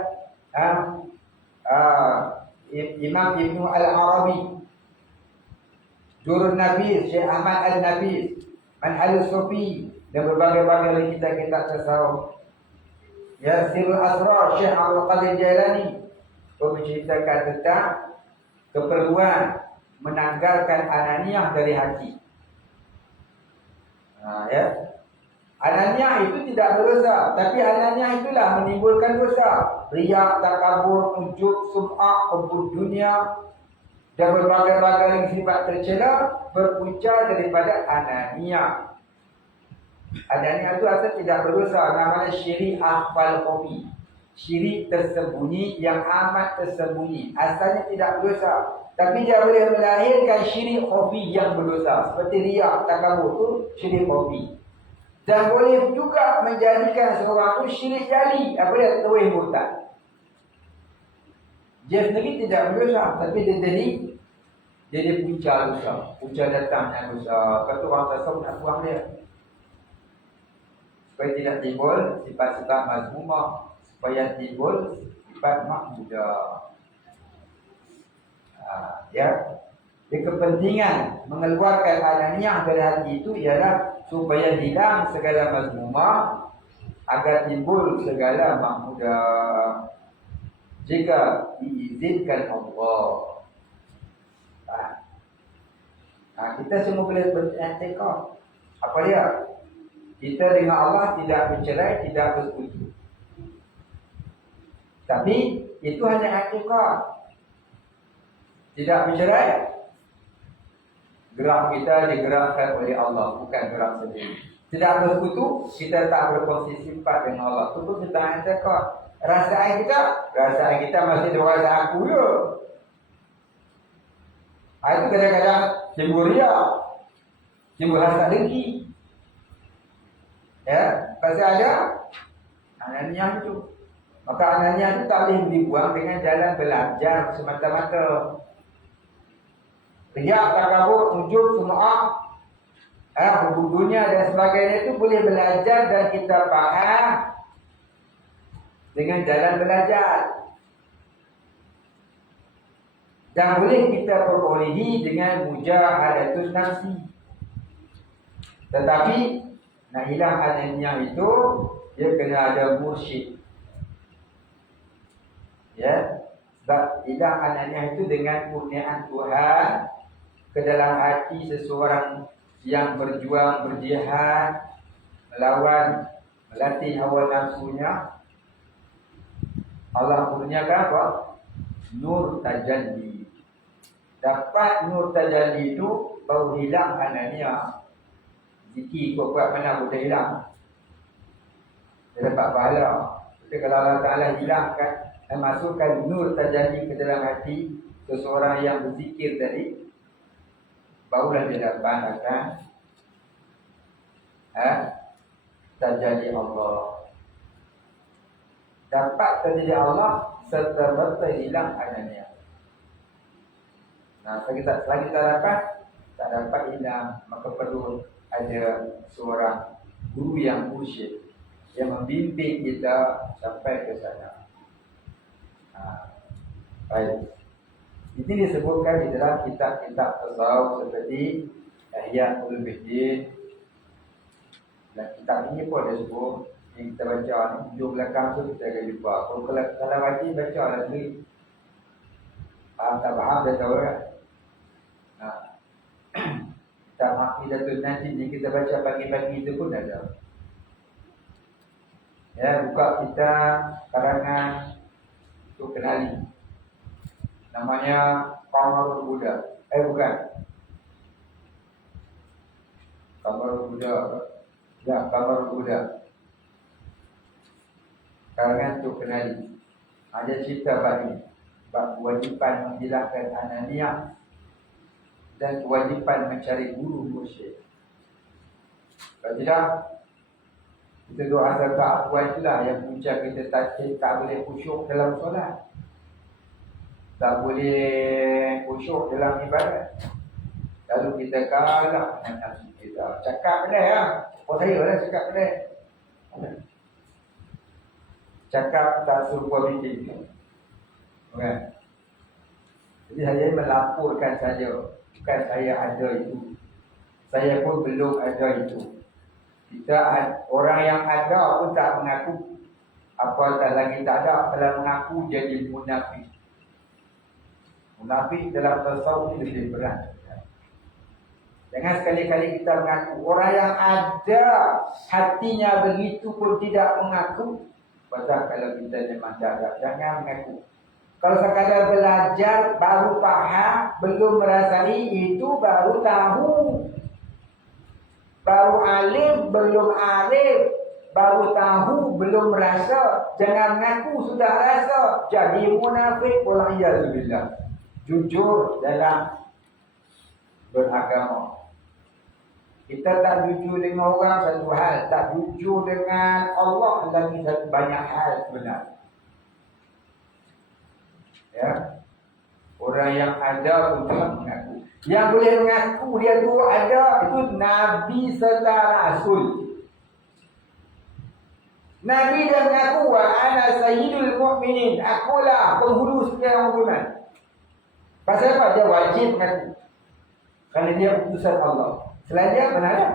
Imam Ibnu Al-Arabi, Durrun Nafis, Syekh Ahmad Al-Nafis, Manhalus Sufi, dan berbagai-bagai lagi kitab-kitab tasawuf. Sirrul Asrar, Syekh Abdul Qadir Jailani menceritakan tentang keperluan menanggalkan ananiah dari hati. Ananiah itu tidak berdosa, tapi ananiah itulah menimbulkan dosa. Riya, takabur, ujub, sum'ah, hubub dunia dan berbagai-bagai sifat tercela berpunca daripada ananiah. Ananiah itu asal tidak berdosa, namanya syirik akhfal khafi. Syirik tersembunyi yang amat tersembunyi. Asalnya tidak berdosa, tapi dia boleh melahirkan syirik khafi yang berdosa. Seperti riya, takabur itu syirik khafi. Dan boleh juga menjadikan seorang itu syirik jali. Apa dia? Tauhid murtad. Dia sendiri tidak berdosa, tapi dia jadi punca dosa. Punca datangnya dosa. Lepas tu orang tasawuf nak buang dia. Supaya tidak timbul sifat-sifat mazmumah, supaya timbul sifat mahmudah. Ya. Jadi kepentingan mengeluarkan ananiah dari hati itu ialah supaya hilang segala mazmumah, agar timbul segala mahmudah. Jika diizinkan Allah. Kita semua boleh beriktikaf. Apa dia? Kita dengan Allah tidak bercerai, tidak bersekutu. Tapi itu hanya iktikaf. Tidak bercerai. Gerak kita digerakkan oleh Allah, bukan gerak sendiri. Tidak bersekutu, kita tak berkongsi sifat dengan Allah. Itu pun kita iktikaf. Rasaan kita masih ada rasa aku je. Itu kadang-kadang timbul ria, timbul hasad dengki. Ya, pasti ada ananiah itu. Maka ananiah itu tak boleh dibuang dengan jalan belajar semata-mata. Riak, takabur, ujub, semua hubung dunia dan sebagainya itu boleh belajar dan kita faham dengan jalan belajar. Dan boleh kita perolehi dengan mujahadatul nafsi. Tetapi nak hilang ananiah itu, dia kena ada mursyid. Ya, sebab hilang ananiah itu dengan kurniaan Tuhan ke dalam hati seseorang yang berjuang, berjihad, melawan, melatih hawa nafsunya. Allah kurniakan apa? Nur tajalli. Dapat nur tajalli itu baru hilang ananiah. Zikir kuat mana boleh hilang. Dia dapat pahala. Jadi kalau Allah Ta'ala hilangkan dan masukkan nur tajalli ke dalam hati seseorang yang berzikir tadi, barulah dia dapat akan tajalli Allah. Dapat tajalli Allah serta-merta hilang ananiah. Selagi kita dapat, tak dapat hilang, maka perlu ada seorang guru yang mursyid yang membimbing kita sampai ke sana. Baik. Ini disebutkan di dalam kitab-kitab tasawuf seperti Ihya Ulumuddin. Dan kitab ini pun ada sebut yang kita baca ni, hujung belakang tu kita akan jumpa. Kalau wajib baca lah sendiri. Faham tak faham dah tahu kan? Kitab Aqidatul Najib ni kita baca pagi-pagi itu pun ada. Ya, buka kitab karangan tu kenali. Namanya Qamarul Huda. Bukan. Qamarul Huda. Ya, Qamarul Huda. Karangan tu kenali. Ada cerita bab ini. Bab kewajipan menghilangkan ananiah dan kewajipan mencari guru mursyid. Kalau tidak, kita doa zakat akuan itulah yang punca kita tak boleh khusyuk dalam solat. Tak boleh khusyuk dalam ibadat. Lalu kita kalah dengan nafsu kita. Cakap kedai lah. Oh saya lah cakap kedai. Cakap tak serupa bikin. Okay. Jadi saya melaporkan saja. Bukan saya ada itu. Saya pun belum ada itu. Kita orang yang ada pun tak mengaku. Apatah lagi tak ada. Kalau mengaku jadi munafik. Munafik dalam tasawuf ini lebih berat. Jangan sekali-kali kita mengaku. Orang yang ada hatinya begitu pun tidak mengaku. Pasal kalau kita memang tak ada, jangan mengaku. Kalau sekadar belajar baru faham, belum merasai, itu baru tahu. Baru alim, belum arif. Baru tahu, belum rasa. Jangan mengaku sudah rasa. Jadi munafik, wal'iyadzubillah. Jujur dalam beragama. Kita tak jujur dengan orang satu hal, tak jujur dengan Allah lagi banyak hal sebenarnya. Ya, orang yang ada pun tak mengaku. Yang boleh mengaku dia tu ada itu Nabi serta Rasul. Nabi dah mengaku, ana sayyidul mu'minin, akulah penghulu sekalian umat. Pasal apa? Dia wajib mengaku. Kerana dia utusan Allah. Selain dia, mana ada?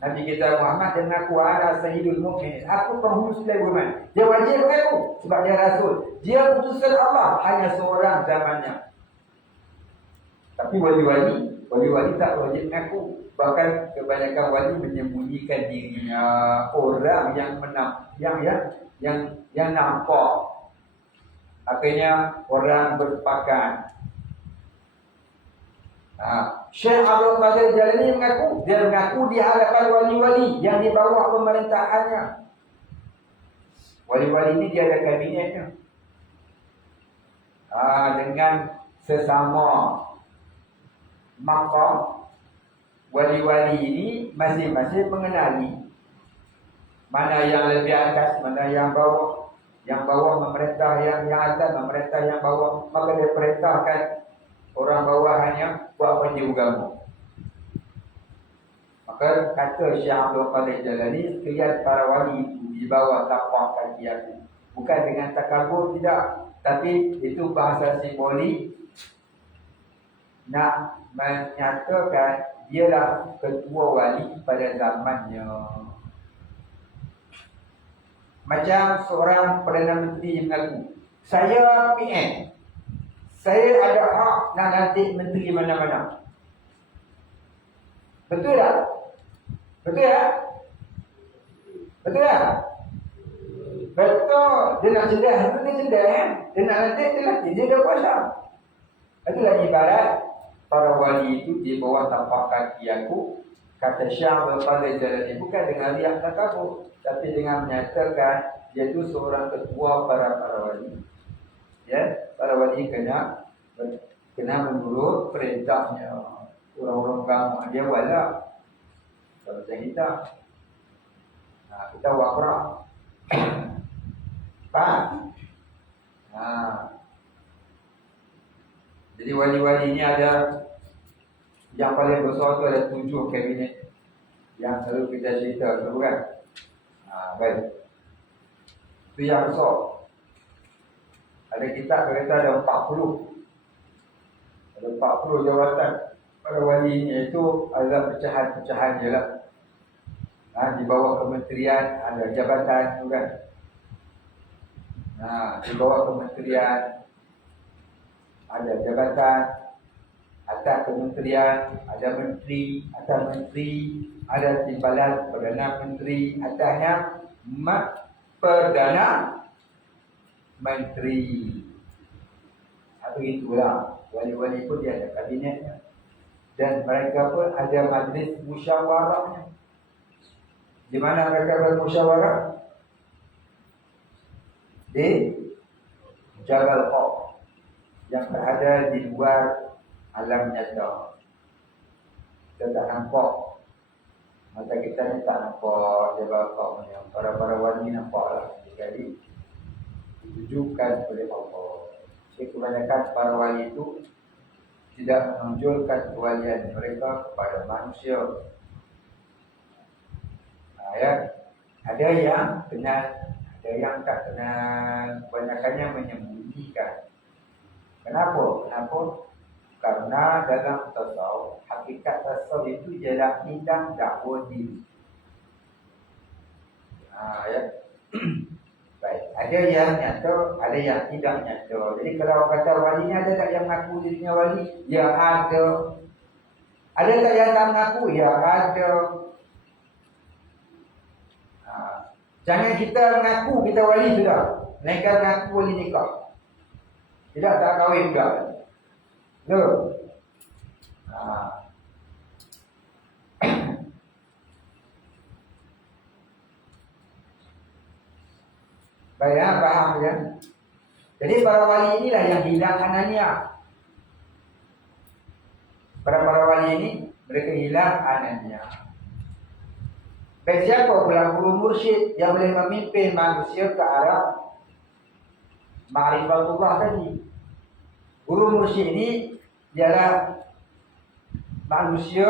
Nabi kita Muhammad dia mengaku ana sayyidul mu'min. Aku penghulu Sulaiman. Dia wajib mengaku sebab dia rasul. Dia utusan Allah, hanya seorang zamannya. Tapi wali-wali tak wajib mengaku. Bahkan kebanyakan wali menyembunyikan dirinya. Orang yang nampak. Akhirnya orang bersepakat. Syekh Abdul Qadir Jalani mengaku di hadapan wali-wali yang di bawah pemerintahannya. Wali-wali ini dia ada kabinetnya. Dengan sesama maqam, wali-wali ini masing-masing mengenali mana yang lebih atas, mana yang bawah. Yang bawah memerintah yang atas, memerintah yang bawah. Maka dia perintahkan orang bawahannya buat penjuru agama. Maka kata Syekh Abdul Qadir Jalani, sekalian para wali itu di bawah tapak kaki aku. Bukan dengan takabur, tidak. Tapi itu bahasa simbolik nak menyatakan dialah ketua wali pada zamannya. Macam seorang Perdana Menteri mengaku, saya PM, saya ada hak nak lantik menteri mana-mana. Betul tak? Betul tak? Betul tak? Betul. Dia nak cedeh, dia cedeh. Dia nak lantik, dia lantik. Dia dah kuasa. Itulah ibarat para wali itu di bawah tapak kaki aku. Kata Syekh Abdul Qadir Jalani, bukan dengan riak takabur, tapi dengan menyatakan dia itu seorang ketua para wali. Ya, para wali kena menurut perintahnya. Orang-orang agama dia wala. Kalau kita kita wakra. Faham? Jadi wali-wali ini ada yang paling besar tu ada 7 kabinet yang selalu kita cerita, betul kan? Baik. Itu yang besar. Ada kitab kata ada 40. Ada 40 jawatan. Para wali ini itu ada pecahan-pecahan je lah. Di bawah kementerian ada jabatan tu kan. Di bawah kementerian ada jabatan. Atas kementerian ada menteri, atas menteri ada timbalan Perdana Menteri, atasnya Perdana Menteri. Begitulah, wali-wali pun dia ada kabinetnya. Dan mereka pun ada majlis musyawarahnya. Di mana mereka bermusyawarah? Di Jabal Haq yang berada di luar alam nyata. Kita tak nampak. Mata kita ni tak nampak Jabal Haq ni. Para wali nampaklah sekali ditujukan oleh Allah. Jadi kebanyakan para wali itu tidak menonjolkan kewalian mereka kepada manusia. Ada yang kenal, ada yang tak kenal. Kebanyakannya menyembunyikan. Kenapa? Karena dalam tasawuf, hakikat tasawuf itu ialah hilang dakwah diri. Baik, ada yang nyata, ada yang tidak nyata. Jadi kalau kata wali ni, ada tak yang mengaku dirinya wali? Ya ada. Ada tak yang tak mengaku? Ya ada. Jangan kita mengaku kita wali sudah. Mereka mengaku wali nikah. Tidak tak kahwin juga. Betul? Baik, faham ya? Jadi para wali inilah yang hilang anania. Para wali ini mereka hilang anania. Baik, siapa pula guru mursyid yang boleh memimpin manusia ke arah ma'rifatullah tadi? Guru mursyid ini ialah manusia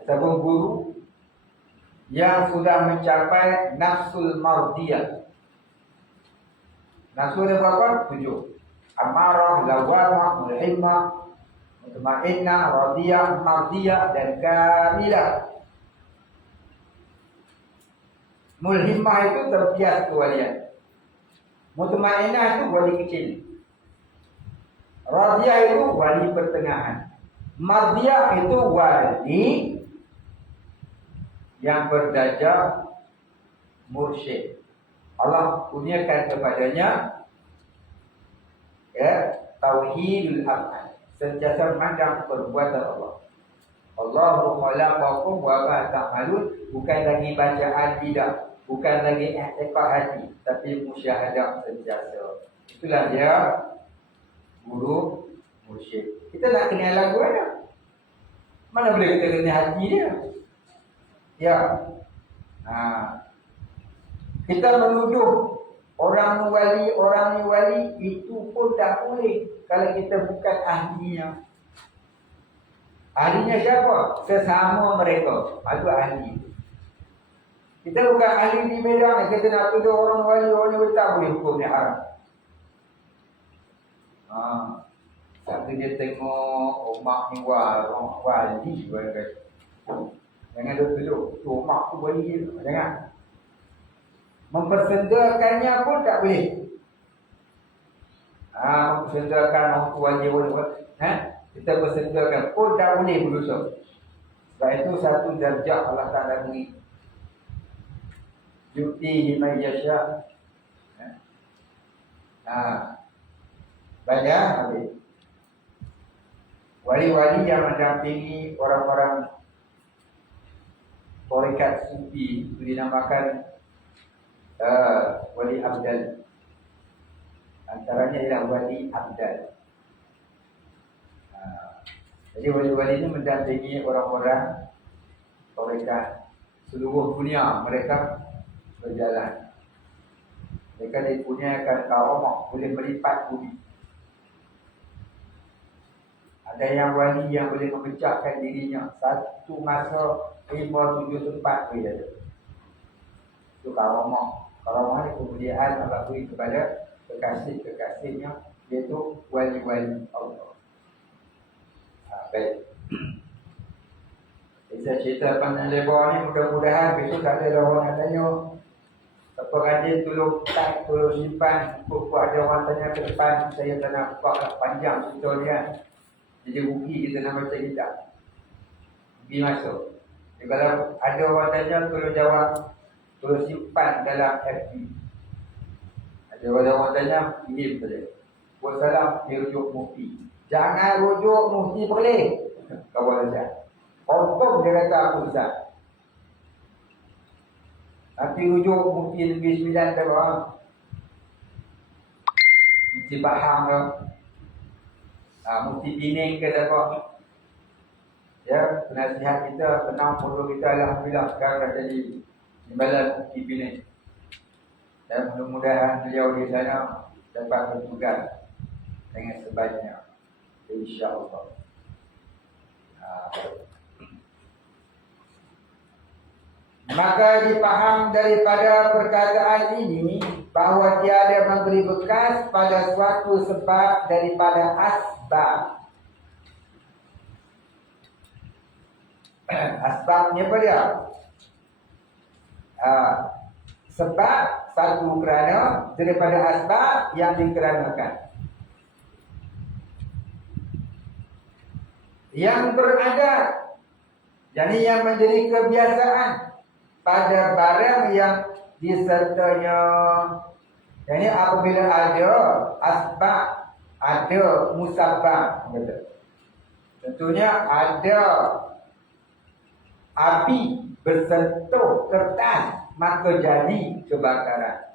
ataupun guru yang sudah mencapai nafsul mardiyah. Nafsu ada berapa? 7. amarah, lawamah, mulhimah, mutmainnah, radiyah, mardiyah dan kamilah. Mulhimah itu terbias kewalian. Mutmainnah itu wali kecil. Radiyah itu wali pertengahan. Mardiyah itu wali yang berdarjah mursyid. Allah kurniakan kepadanya tauhidul af'al, sentiasa memandang perbuatan Allah. Allahu khalaqakum wa ma ta'malun, bukan lagi bacaan lidah, bukan lagi i'tiqad hati, tapi musyahadah sentiasa. Itulah dia guru mursyid. Kita nak kenal lagu mana? Mana boleh kita kenal hati dia? Ya. Kita menuduh orang ni wali itu pun tak boleh kalau kita bukan ahlinya. Ahlinya siapa? Sesama mereka. Itu ahli. Kita bukan ahli di bidang, kita nak tuduh orang wali tak boleh hukum ni haram. Tapi dia tengok mak ni wali. Jangan duduk mak tu wali. Jangan. Mempersendakannya pun tak boleh. Mempersendakan orang tua dia kita bersendakan pun tak boleh berdosa. Sebab itu satu darjah Allah Ta'ala beri. Yu'tihi man yasha. Banyak habis. Wali-wali yang mendampingi orang-orang tarekat sufi itu dinamakan wali abdal. Antaranya ialah wali abdal. Jadi wali-wali ini mendampingi orang-orang tarekat seluruh dunia. Mereka berjalan. Mereka dipunyakan karamah, boleh melipat bumi. Ada yang wali yang boleh memecahkan dirinya satu masa 5-7 tempat dia ada. Itu karamah. Karamah ni kemuliaan Allah beri kepada kekasih-kekasihnya, iaitu wali-wali Allah. Baik. Saya cerita panjang lebar ni, mudah-mudahan besok tak ada orang nak tanya. Apa rajin tolong tak, tolong simpan. Buku ada orang tanya ke depan, saya tak nak buka panjang cerita ni kan. Jadi rugi kita nak baca kitab. Rugi masuk. Jadi kalau ada orang tanya, tolong jawab. Tolong simpan dalam FB. Ada orang tanya, kirim saja. Wassalam, dia rujuk mufti. Jangan rujuk mufti boleh. Kawan saya. Confirm dia kata aku Ustaz. Nanti rujuk mufti lebih 9 tak apa. Mufti Pahang ke. Mufti Pining ke tak apa. Ya, penasihat kita, tenang pondok kita alhamdulillah sekarang dah jadi Imbalan Mufti Pining. Dan mudah-mudahan beliau di sana dapat bertugas dengan sebaiknya. InsyaAllah. Maka dipaham daripada perkataan ini bahawa tiada memberi bekas pada suatu sebab daripada asbab. Asbabnya apa dia? Sebab satu kerana daripada asbab yang dikeranakan. Yang berada, jadi yang menjadi kebiasaan pada barang yang disertanya. Jadi apabila ada asbab, ada musabbab, tentunya ada api bersentuh kertas, maka jadi kebakaran.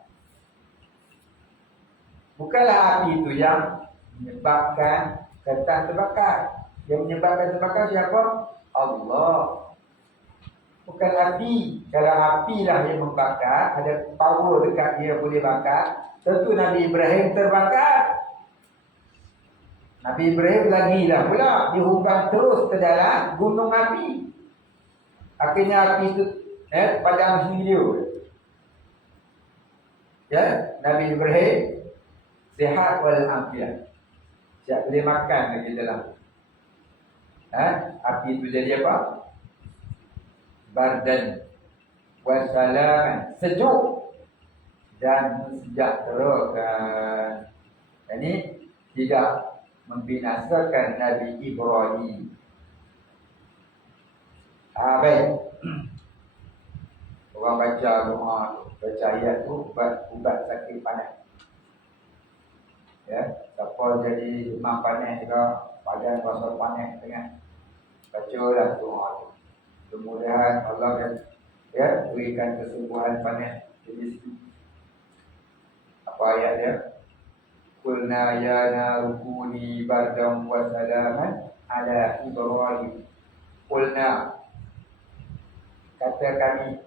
Bukanlah api itu yang menyebabkan kertas terbakar. Yang menyebabkan terbakar siapa? Allah. Bukan api. Kalau api lah yang membakar, ada power dekat dia boleh bakar, tentu Nabi Ibrahim terbakar. Nabi Ibrahim lagi lah pula dihubung terus ke dalam gunung api. Akhirnya api itu padam sendiri. Ya, Nabi Ibrahim sihat wal afiat. Siap boleh makan lagi dalam. Api itu jadi apa? Bardan wasalaman, sejuk dan mensejahterakan. Ini tidak membinasakan Nabi Ibrahim. Baik. Orang baca doa tu, baca ayat tu ubat sakit panas. Ya, siapa jadi demam panas juga, badan rasa panas tengah, bacalah doa tu. Kemudian Allah berikan kesembuhan panas. Jadi apa ayat dia? Qulna ya narukuni bardan wa salaman ala Ibrahim. Qulna, kata kami.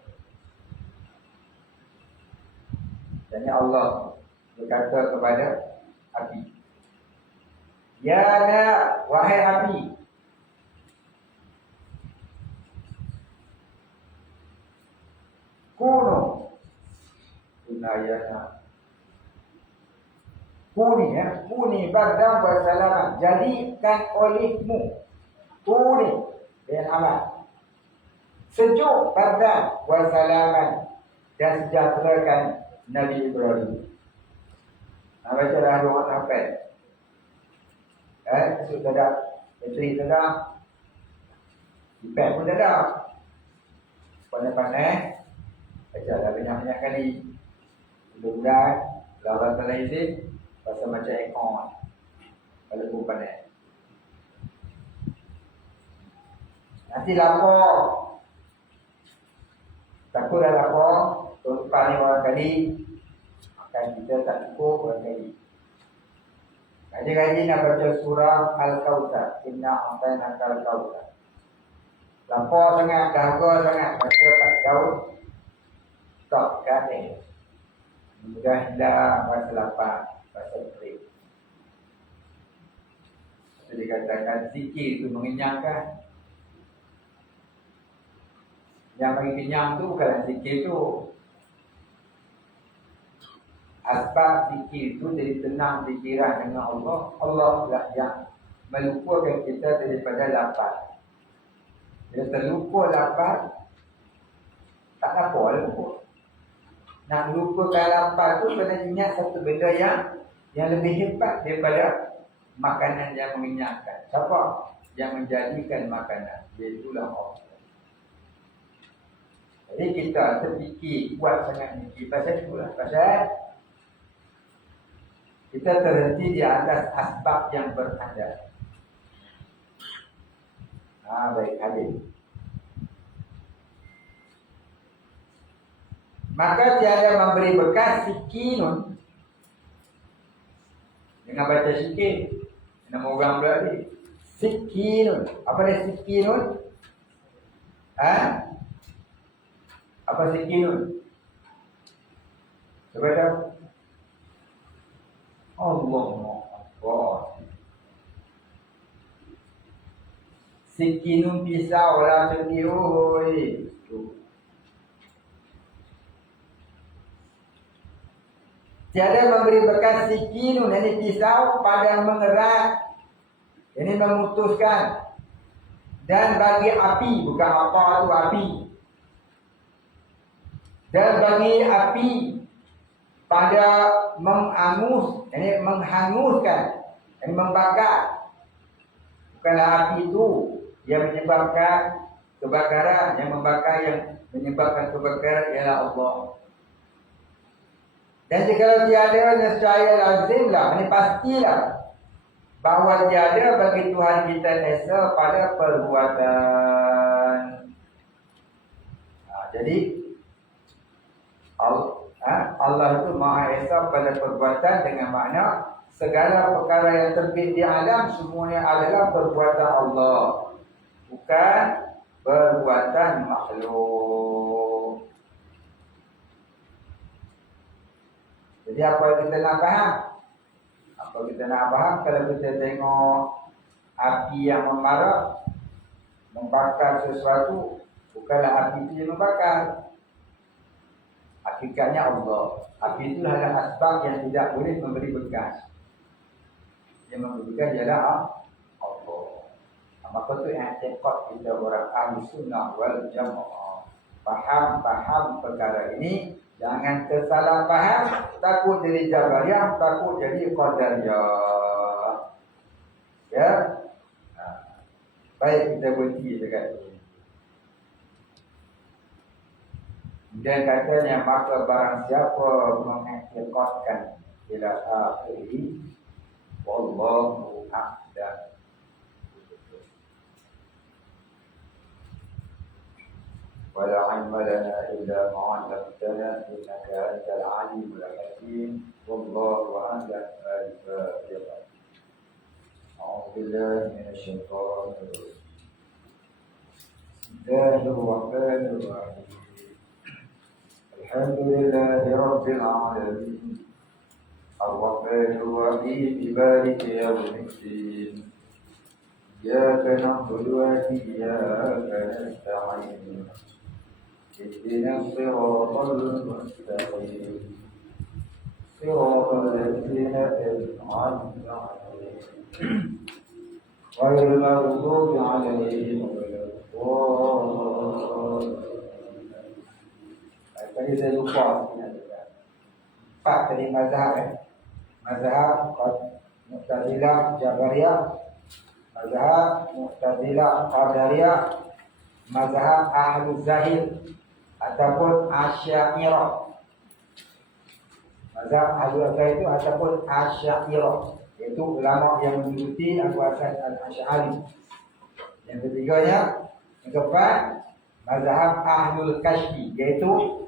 Dan Allah berkata kepada api, ya na, wahai api, kuno, kunayana, kuni bardan wa salaman, jadikan olehmu, kuni dengan amal, sejuk bardan wa salaman, dan sejahterakan Nabi Ibrahim. Baca dah doa sampai. Esok tak ada, bateri tak ada, ipad pun tak ada. Panas-panas, baca dah banyak-banyak kali. Mudah-mudahan Allah Ta'ala izin, rasa macam aircon kalau pun panas. Nanti lapar, takut dah lapar, tumpah ni orang kali, makan kita tak cukup orang kali. Kaji-kaji nak baca surah Al-Kautsar, Inna a'tainaka Al-Kautsar. Lapar sangat, dahaga sangat, baca kat daun, stop kata. Mudah hilang rasa lapar, rasa perih. Jadi dikatakan zikir itu mengenyangkan. Yang bagi kenyang tu bukan zikir tu. Asbab zikir itu jadi tenang fikiran dengan Allah. Allah lah yang melupakan kita daripada lapar. Bila terlupa lapar, tak apa lupa. Nak lupakan lapar tu kena ingat satu benda yang lebih hebat daripada makanan yang mengenyangkan. Siapa yang menjadikan makanan? Iaitulah Allah. Jadi kita terfikir kuat sangat ni pasal itulah. Pasal kita terhenti di atas asbab yang berada. Baik, hadir. Maka tiada memberi bekas sikinun. Dengan baca sikin, nama orang pula ni. Sikinun. Apa dia sikinun? Apa sikinun? Coba tahu. Allahu Akbar. Sikinun pisau lah sedih. Oi. Tiada memberi bekas sikinun, ini pisau pada mengerat. Ini memutuskan. Dan bagi api, bukan apa tu api. Dan bagi api pada mengangus, ini menghanguskan, ini membakar. Bukanlah api itu yang menyebabkan kebakaran, yang membakar, yang menyebabkan kebakaran ialah Allah. Dan jika tiada, nescaya lazimlah, ini pastilah bahawa tiada bagi Tuhan kita esa pada perbuatan. Jadi Allah itu Maha Esa pada perbuatan dengan makna segala perkara yang terbit di alam semuanya adalah perbuatan Allah, bukan perbuatan makhluk. Jadi apa yang kita nak faham? Apa kita nak faham kalau kita tengok api yang membara, membakar sesuatu, bukanlah api itu yang membakar. Hakikatnya Allah. Api itu adalah asbab yang tidak boleh memberi bekas. Yang mendudukan ialah Allah. Maka tu i'tiqad kita orang ahli sunnah wal jamaah. Faham perkara ini, jangan tersalah faham, takut jadi Jabariyah, takut jadi Qadariyah. Ya. Baik, kita berhenti dekat ini. Dan katanya maka barang siapa mengikatkan ila akhiri, wallahu a'lam. ولا علم لنا إلا ما علمتنا إنك أنت العليم الحكيم والله أعلم. الفاتحة. أعوذ بالله من الشيطان الرجيم. بسم الله الرحمن الرحيم. الحمد لله رب العالمين الرحمن الرحيم مالك يوم الدين إياك نعبد وإياك نستعين اهدنا الصراط المستقيم صراط الذين أنعمت عليهم غير المغضوب عليهم ولا الضالين. Tadi saya lupa empat tadi mazhab mazhab Mu'tazilah Jabariyah, mazhab Mu'tazilah Qadariyah, mazhab Ahlul Zahir ataupun Asy'ariyah. Mazhab Ahlul Zahir itu ataupun Asy'ariyah, iaitu ulama yang mengikuti Abu Hasan Al-Asy'ari. Yang ketiganya, yang keempat, mazhab Ahlul Kashfi, iaitu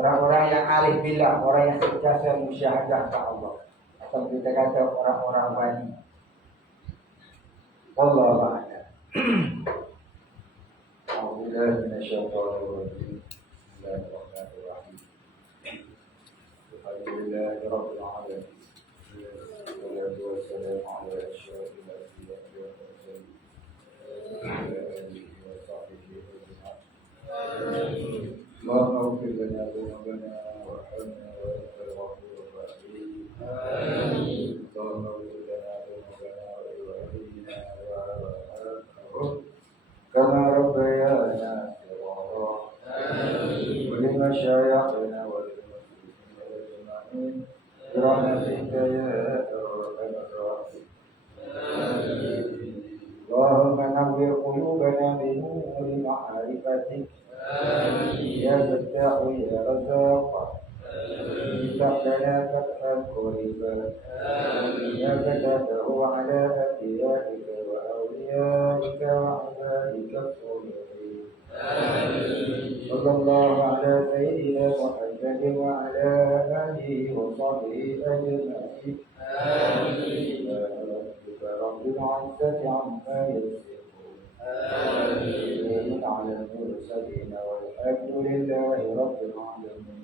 orang-orang yang alif billah, orang yang sentiasa musyahadah kepada Allah, atau kita kata orang-orang wali. Wallahu a'lam. A'udzubillahi minasyaitonir rajim. Bismillahirrahmanirrahim. Alhamdulillahi rabbil alamin. Wassalatu wassalamu ala asyrafil anbiya'i wal mursalin. Wa ala alihi wa sahbihi ajma'in. اللهم اغفر لنا ذنوبنا وارحمنا وانت الغفور الرحيم. اللهم اغفر لنا ذنوبنا ولوالدينا وابائنا كما ربيانا صغارا ولمشايخنا وللمسلمين اجمعين برحمتك يا ارحم الراحمين. اللهم نور قلوبنا بنور معرفتك يا فتاح يا رزاق. افتح لنا فتحا قريبا يا فتحه على انبيائك واوليائك وعبادك الصالحين. صلى الله على سيدنا محمد وعلى اله وصحبه اجمعين. ربك رب العزه عما يصفون على المرسلين والحمد لله رب العالمين.